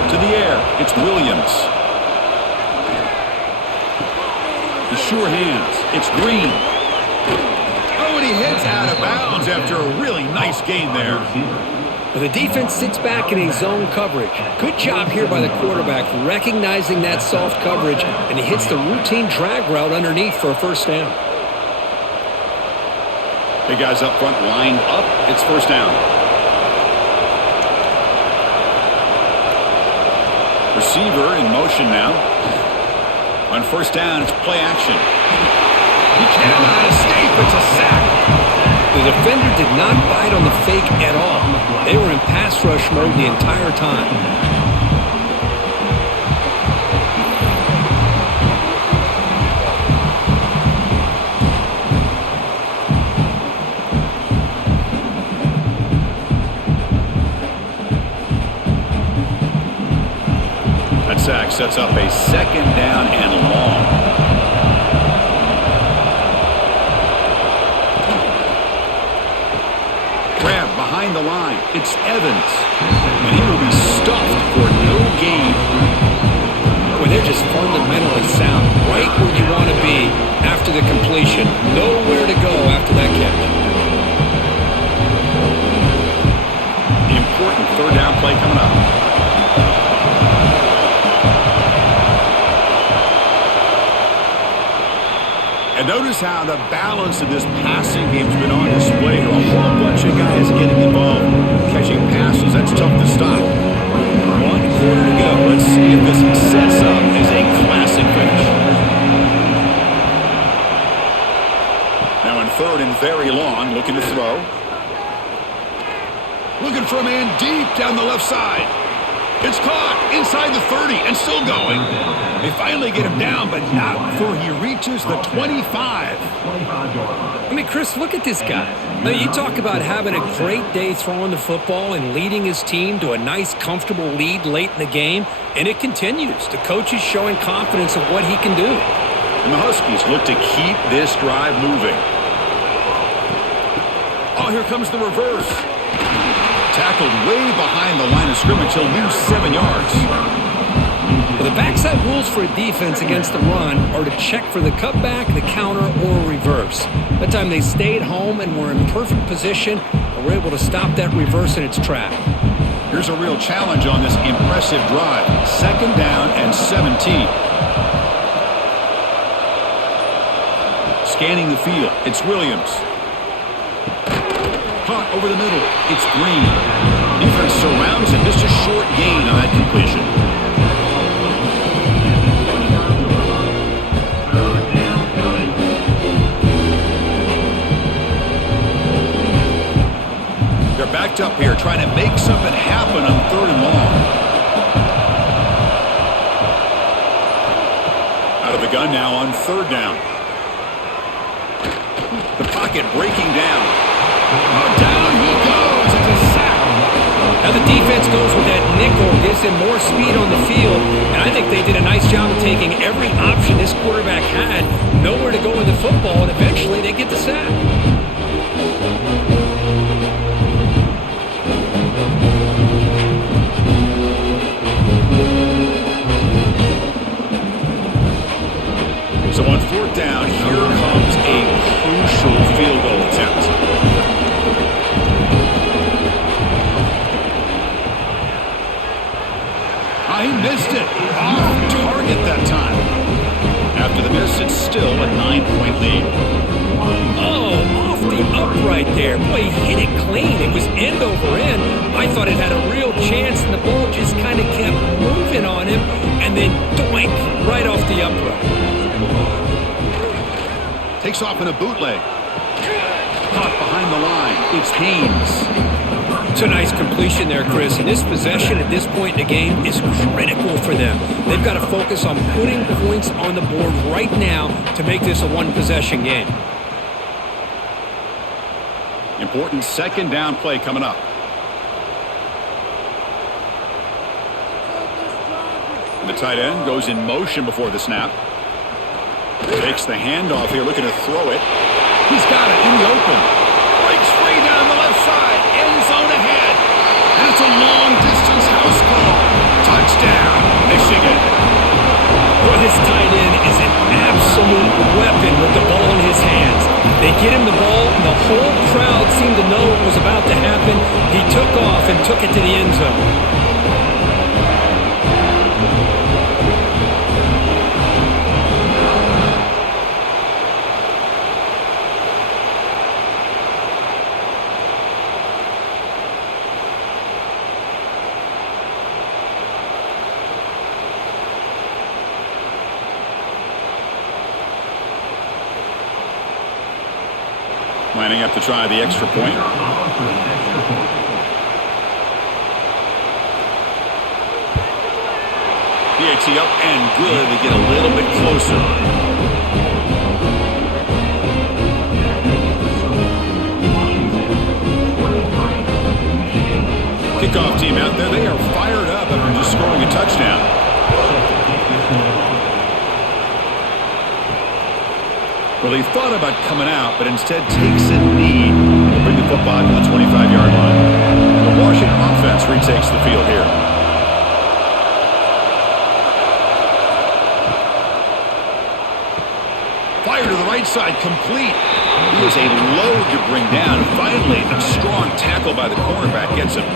To the air, it's Williams. The sure hands, it's Green. Oh, and he heads out of bounds after a really nice gain there. Well, the defense sits back in a zone coverage. Good job here by the quarterback, recognizing that soft coverage, and he hits the routine drag route underneath for a first down. Big guys up front lined up. It's first down. Receiver in motion now. On first down, it's play action. He cannot escape. It's a sack. The defender did not bite on the fake at all. They were in pass rush mode the entire time. That sack sets up a second down and long. Grab behind the line. It's Evans. And he will be stuffed for no gain. Boy, they're just fundamentally sound. Right where you want to be after the completion. Nowhere to go after that catch. The important third down play coming up. And notice how the balance of this passing game has been on display here. A whole bunch of guys getting involved, catching passes. That's tough to stop. 1 quarter to go. Let's see if this sets up as a classic finish. Now in third and very long, looking to throw. Looking for a man deep down the left side. It's caught inside the 30 and still going. They finally get him down, but not before he reaches the 25. I mean, Chris, look at this guy. Now, you talk about having a great day throwing the football and leading his team to a nice, comfortable lead late in the game, and it continues. The coach is showing confidence of what he can do. And the Huskies look to keep this drive moving. Oh, here comes the reverse. Tackled way behind the line of scrimmage. He'll lose 7 yards. Well, the backside rules for a defense against the run are to check for the cutback, the counter, or reverse. That time they stayed home and were in perfect position and were able to stop that reverse in its track. Here's a real challenge on this impressive drive. Second down and 17. Scanning the field. It's Williams. Caught over the middle. It's Green. Defense surrounds him. Just a short gain on that completion. They're backed up here, trying to make something happen on third and long. Out of the gun now on third down. The pocket breaking down. Oh, down he goes. It's a sack. Now the defense goes with that nickel, gives him more speed on the field, and I think they did a nice job of taking every option this quarterback had, nowhere to go with the football, and eventually they get the sack. So on fourth down, here comes a crucial field goal attempt. He missed it. Off target that time. After the miss, it's still a 9-point lead. Oh, off the upright there. Boy, he hit it clean. It was end over end. I thought it had a real chance, and the ball just kind of kept moving on him, and then doink, right off the upright. Takes off in a bootleg. Caught behind the line. It's Haynes. It's a nice completion there, Chris. And this possession at this point in the game is critical for them. They've got to focus on putting points on the board right now to make this a one-possession game. Important second down play coming up. And the tight end goes in motion before the snap. Takes the handoff here, looking to throw it. He's got it in the open. Breaks free down the left side. End zone ahead. And it's a long-distance house call. Touchdown, Michigan. Boy, this tight end is an absolute weapon with the ball in his hands. They get him the ball, and the whole crowd seemed to know what was about to happen. He took off and took it to the end zone. Lining up to try the extra point. PAT up and good. They get a little bit closer. Kickoff team out there. They are fired up after just scoring a touchdown. Well, he thought about coming out, but instead takes a knee to bring the football to the 25-yard line. And the Washington offense retakes the field here. Fire to the right side, complete. He was a load to bring down. Finally, a strong tackle by the cornerback gets him.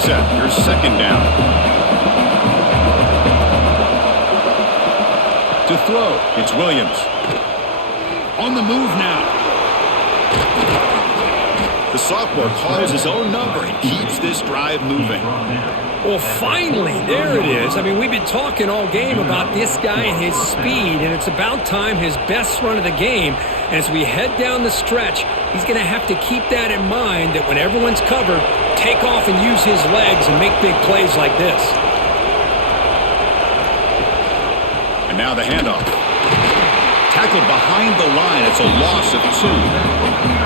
Set. Here's second down. To throw, it's Williams. On the move now. The sophomore calls his own number and keeps this drive moving. Well, finally, there it is. I mean, we've been talking all game about this guy and his speed, and it's about time his best run of the game. And as we head down the stretch, he's going to have to keep that in mind, that when everyone's covered, take off and use his legs and make big plays like this. And now the handoff. Tackled behind the line. It's a loss of 2.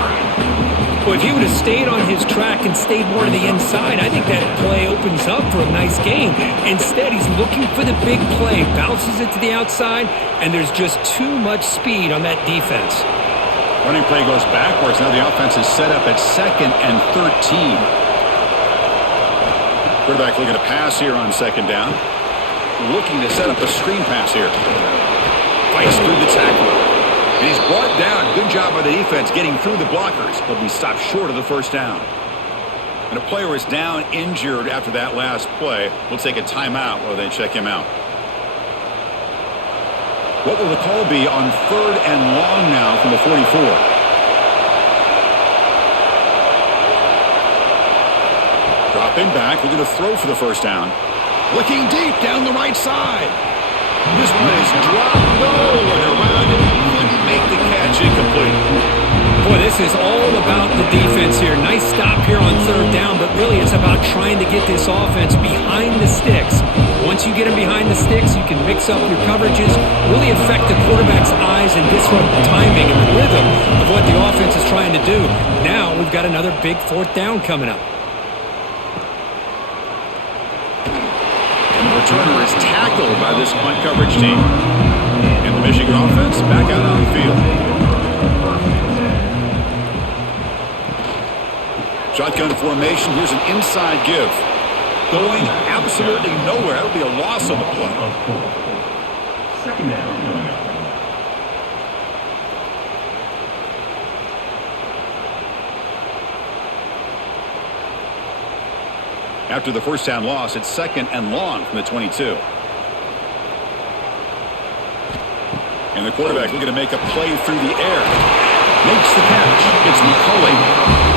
Well, if he would have stayed on his track and stayed more to the inside, I think that play opens up for a nice game. Instead, he's looking for the big play, bounces it to the outside, and there's just too much speed on that defense. Running play goes backwards. Now the offense is set up at 2nd and 13. Quarterback looking to pass here on second down. Looking to set up a screen pass here. Fights through the tackler. And he's brought down. Good job by the defense getting through the blockers. But we stopped short of the first down. And a player is down injured after that last play. We'll take a timeout while they check him out. What will the call be on 3rd and long now from the 44? Dropping back, we're going to throw for the first down. Looking deep down the right side. This one is dropped low and around him. He couldn't make the catch, incomplete. Boy, this is all about the defense here. Nice stop here on 3rd down, but really it's about trying to get this offense behind the sticks. Once you get them behind the sticks, you can mix up your coverages, really affect the quarterback's eyes and disrupt the timing and the rhythm of what the offense is trying to do. Now we've got another big 4th down coming up. Returner is tackled by this punt coverage team. And the Michigan offense back out on the field. Shotgun formation. Here's an inside give. Going absolutely nowhere. That'll be a loss on the play. Second down coming up. After the first down loss, it's 2nd and long from the 22. And the quarterback looking to make a play through the air. Makes the catch. It's McCulley.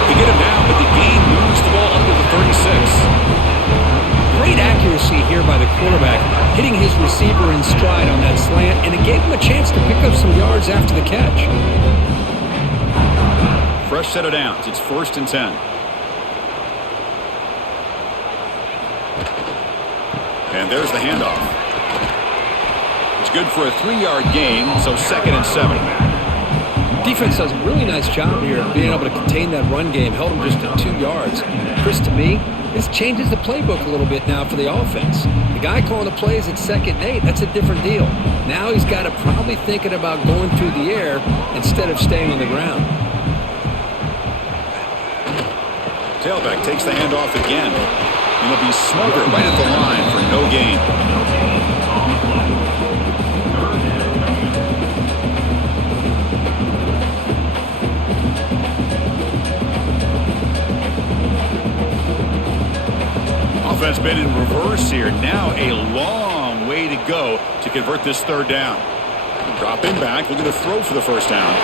They get him down, but the gain moves the ball up to the 36. Great accuracy here by the quarterback, hitting his receiver in stride on that slant, and it gave him a chance to pick up some yards after the catch. Fresh set of downs. It's 1st and 10. And there's the handoff. It's good for a 3-yard gain, so 2nd and 7. Defense does a really nice job here of being able to contain that run game, held him just at 2 yards. Chris, to me, this changes the playbook a little bit now for the offense. The guy calling the plays at 2nd and 8, that's a different deal. Now he's got to probably thinking about going through the air instead of staying on the ground. Tailback takes the handoff again. And he'll be smothered right at the line for no gain. Offense been in reverse here. Now a long way to go to convert this 3rd down. Dropping back, looking to throw for the 1st down.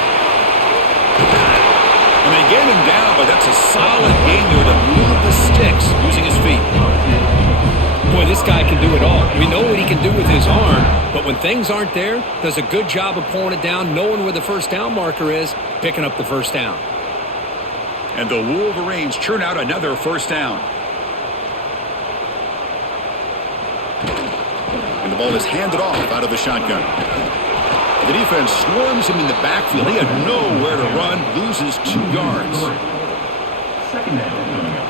And they get him down, but that's a solid gain there to move the sticks using his feet. Boy, this guy can do it all. We know what he can do with his arm, but when things aren't there, does a good job of pulling it down, knowing where the 1st down marker is, picking up the 1st down. And the Wolverines churn out another 1st down. And the ball is handed off out of the shotgun. The defense swarms him in the backfield. He had nowhere to run, loses 2 yards. 2nd down coming up.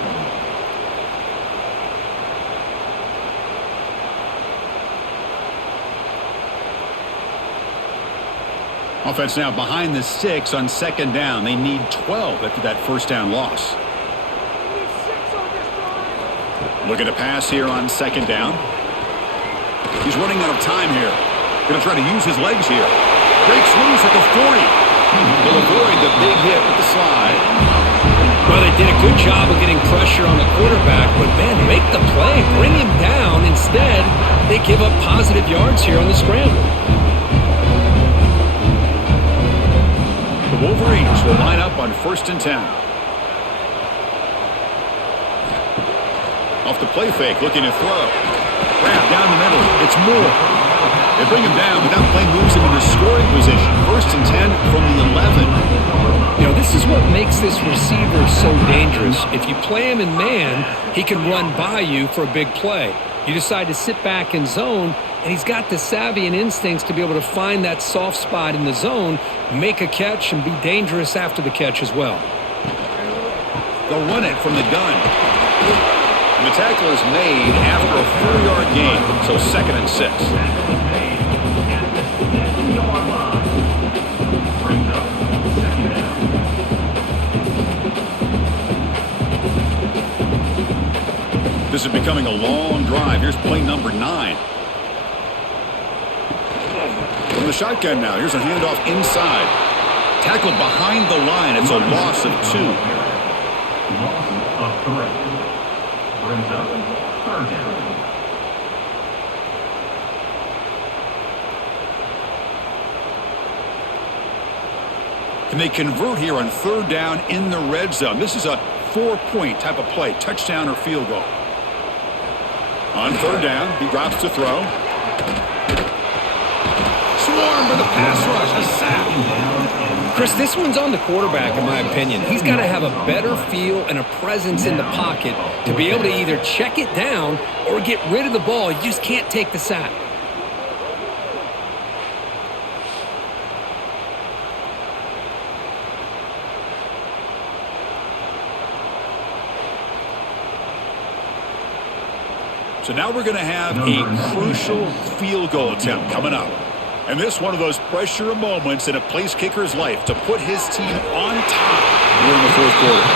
Offense now behind the sticks on 2nd down. They need 12 after that 1st down loss. Looking to pass here on 2nd down. He's running out of time here. Going to try to use his legs here. Breaks loose at the 40. Will avoid the big hit with the slide. Well, they did a good job of getting pressure on the quarterback, but man, make the play, bring him down. Instead, they give up positive yards here on the scramble. The Wolverines will line up on 1st and 10. Off the play fake, looking to throw. Grab down the middle. It's Moore. They bring him down, but that play moves him into scoring position. 1st and 10 from the 11. You know, this is what makes this receiver so dangerous. If you play him in man, he can run by you for a big play. You decide to sit back in zone, and he's got the savvy and instincts to be able to find that soft spot in the zone, make a catch, and be dangerous after the catch as well. They'll run it from the gun. And the tackle is made after a 4-yard gain, so 2nd and 6. This is becoming a long drive. Here's play number 9. From the shotgun now. Here's a handoff inside. Tackled behind the line. It's a loss of 2. Loss of 3. Brings up 3rd down. Can they convert here on 3rd down in the red zone? This is a 4-point type of play, touchdown or field goal. On 3rd down, he drops to throw. Swarm with the pass rush, a sack. Chris, this one's on the quarterback, in my opinion. He's got to have a better feel and a presence in the pocket to be able to either check it down or get rid of the ball. You just can't take the sack. So now we're going to have a crucial field goal attempt coming up. And this one of those pressure moments in a place kicker's life to put his team on top during the 4th quarter.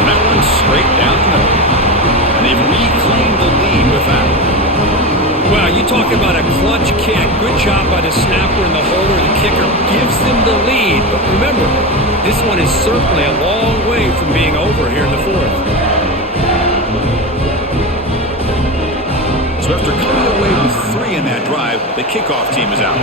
And that one's straight down the middle. And they've reclaimed the lead with that. Well, you talk about a clutch kick. Good job by the snapper and the holder. The kicker gives them the lead. But remember, this one is certainly a long way from being over here in the 4th. So after coming away with 3 in that drive, the kickoff team is out.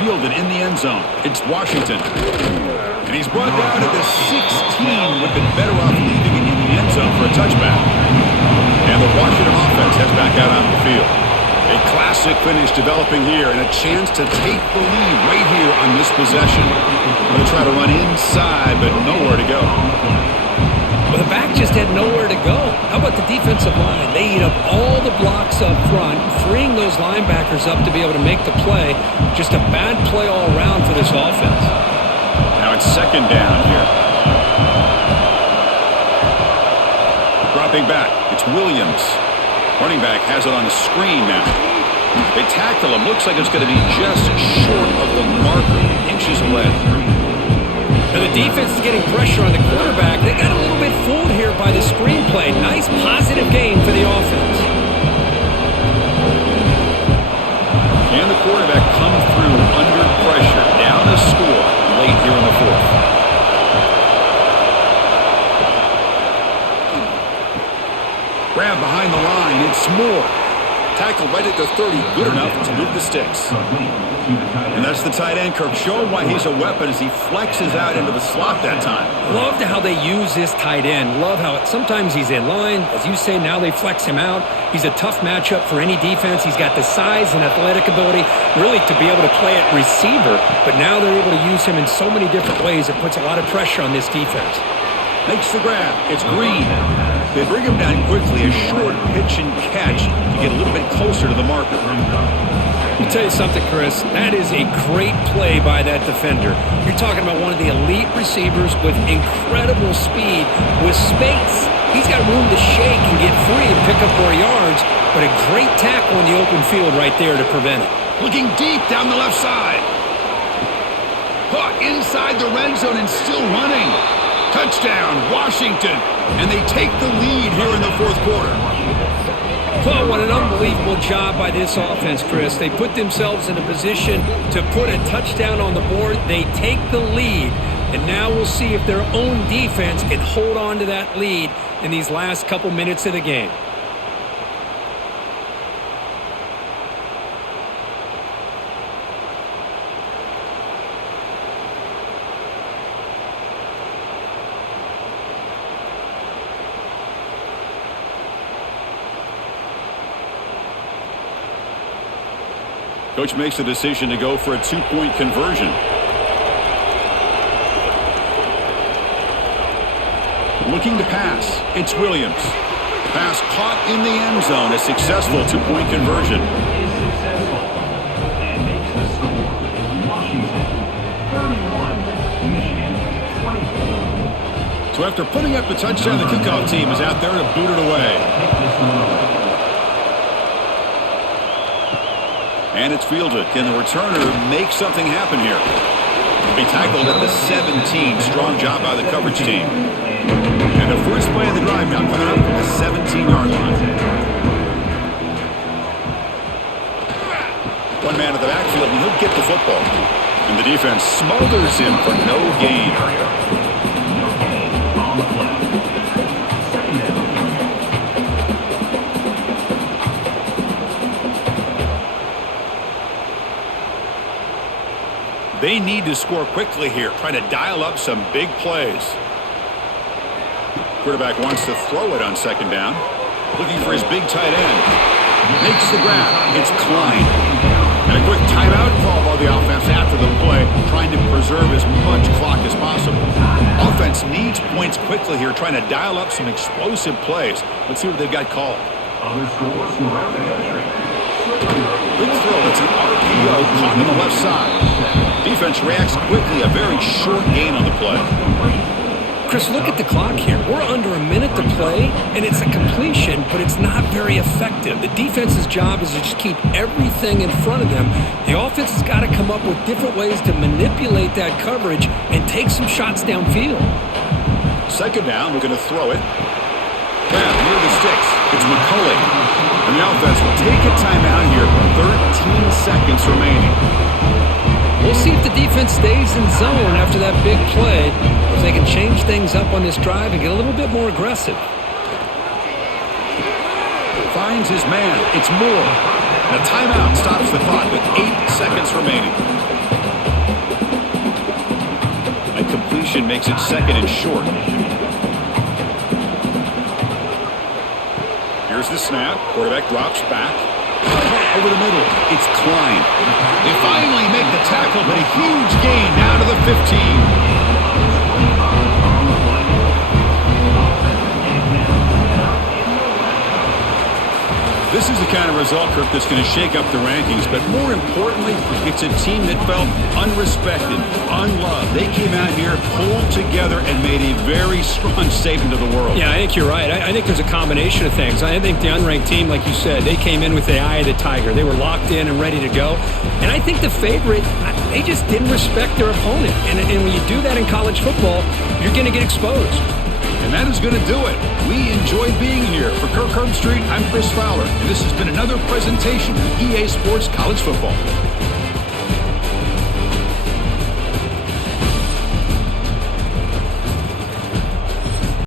fielded in the end zone. It's Washington. And he's brought down at the 16. Would have been better off leaving it in the end zone for a touchback. And the Washington offense heads back out on the field. A classic finish developing here and a chance to take the lead right here on this possession. Going to try to run inside, but nowhere to go. Well, the back just had nowhere to go. How about the defensive line? They eat up all the blocks up front, freeing those linebackers up to be able to make the play. Just a bad play all around for this offense. Now it's second down here. Dropping back, it's Williams. Running back has it on the screen now. They tackle him. Looks like it's going to be just short of the marker, inches away. Now the defense is getting pressure on the quarterback. They got a little bit fooled here by the screenplay. Nice positive gain for the offense. Can the quarterback come through under pressure? Down a score late here in the fourth. Grab behind the line. It's Moore. Tackle right at the 30. Good enough to move the sticks. And that's the tight end, Kirk, showing why he's a weapon as he flexes out into the slot that time. Loved how they use this tight end. Love how sometimes he's in line. As you say, now they flex him out. He's a tough matchup for any defense. He's got the size and athletic ability really to be able to play at receiver. But now they're able to use him in so many different ways. It puts a lot of pressure on this defense. Makes the grab. It's Green. They bring him down quickly. A short pitch and catch to get a little bit closer to the marker. I'll tell you something, Chris. That is a great play by that defender. You're talking about one of the elite receivers with incredible speed, with space. He's got room to shake and get free and pick up more yards, but a great tackle in the open field right there to prevent it. Looking deep down the left side. Caught inside the red zone and still running. Touchdown, Washington. And they take the lead here in the fourth quarter. Well, what an unbelievable job by this offense, Chris. They put themselves in a position to put a touchdown on the board. They take the lead. And now we'll see if their own defense can hold on to that lead in these last couple minutes of the game. Coach makes the decision to go for a two-point conversion. Looking to pass. It's Williams. Pass caught in the end zone. A successful two-point conversion. Is successful and makes the score. Washington 31, Michigan 24. So after putting up the touchdown, the kickoff team is out there to boot it away. Take this one away. And it's fielded. Can the returner make something happen here? Be tackled at the 17. Strong job by the coverage team. And the first play of the drive now coming up from the 17-yard line. One man at the backfield, and he'll get the football. And the defense smothers him for no gain. No gain on the play. Second down. They need to score quickly here, trying to dial up some big plays. Quarterback wants to throw it on second down. Looking for his big tight end. Makes the grab. It's Klein. And a quick timeout call by the offense after the play, trying to preserve as much clock as possible. Offense needs points quickly here, trying to dial up some explosive plays. Let's see what they've got called. Other scores from around the country. Big throw. It's an RPO caught on the left side. Defense reacts quickly. A very short gain on the play. Chris, look at the clock here. We're under a minute to play, and it's a completion, but it's not very effective. The defense's job is to just keep everything in front of them. The offense has got to come up with different ways to manipulate that coverage and take some shots downfield. Second down, we're going to throw it. Grab near the sticks. It's McCulley. And the offense will take a timeout here. 13 seconds remaining. We'll see if the defense stays in zone after that big play, or if they can change things up on this drive and get a little bit more aggressive. Finds his man. It's Moore. And a timeout stops the clock with 8 seconds remaining. completion makes it 2nd and short. Here's the snap. Quarterback drops back. Over the middle. It's Klein. They finally make the tackle, but a huge gain down to the 15. This is the kind of result, Kirk, that's going to shake up the rankings. But more importantly, it's a team that felt unrespected, unloved. They came out here, pulled together, and made a very strong statement to the world. Yeah, I think you're right. I think there's a combination of things. I think the unranked team, like you said, they came in with the eye of the tiger. They were locked in and ready to go. And I think the favorite, they just didn't respect their opponent. And when you do that in college football, you're going to get exposed. And that is going to do it. We enjoyed being here. For Kirk Herbstreit, I'm Chris Fowler, and this has been another presentation of EA Sports College Football.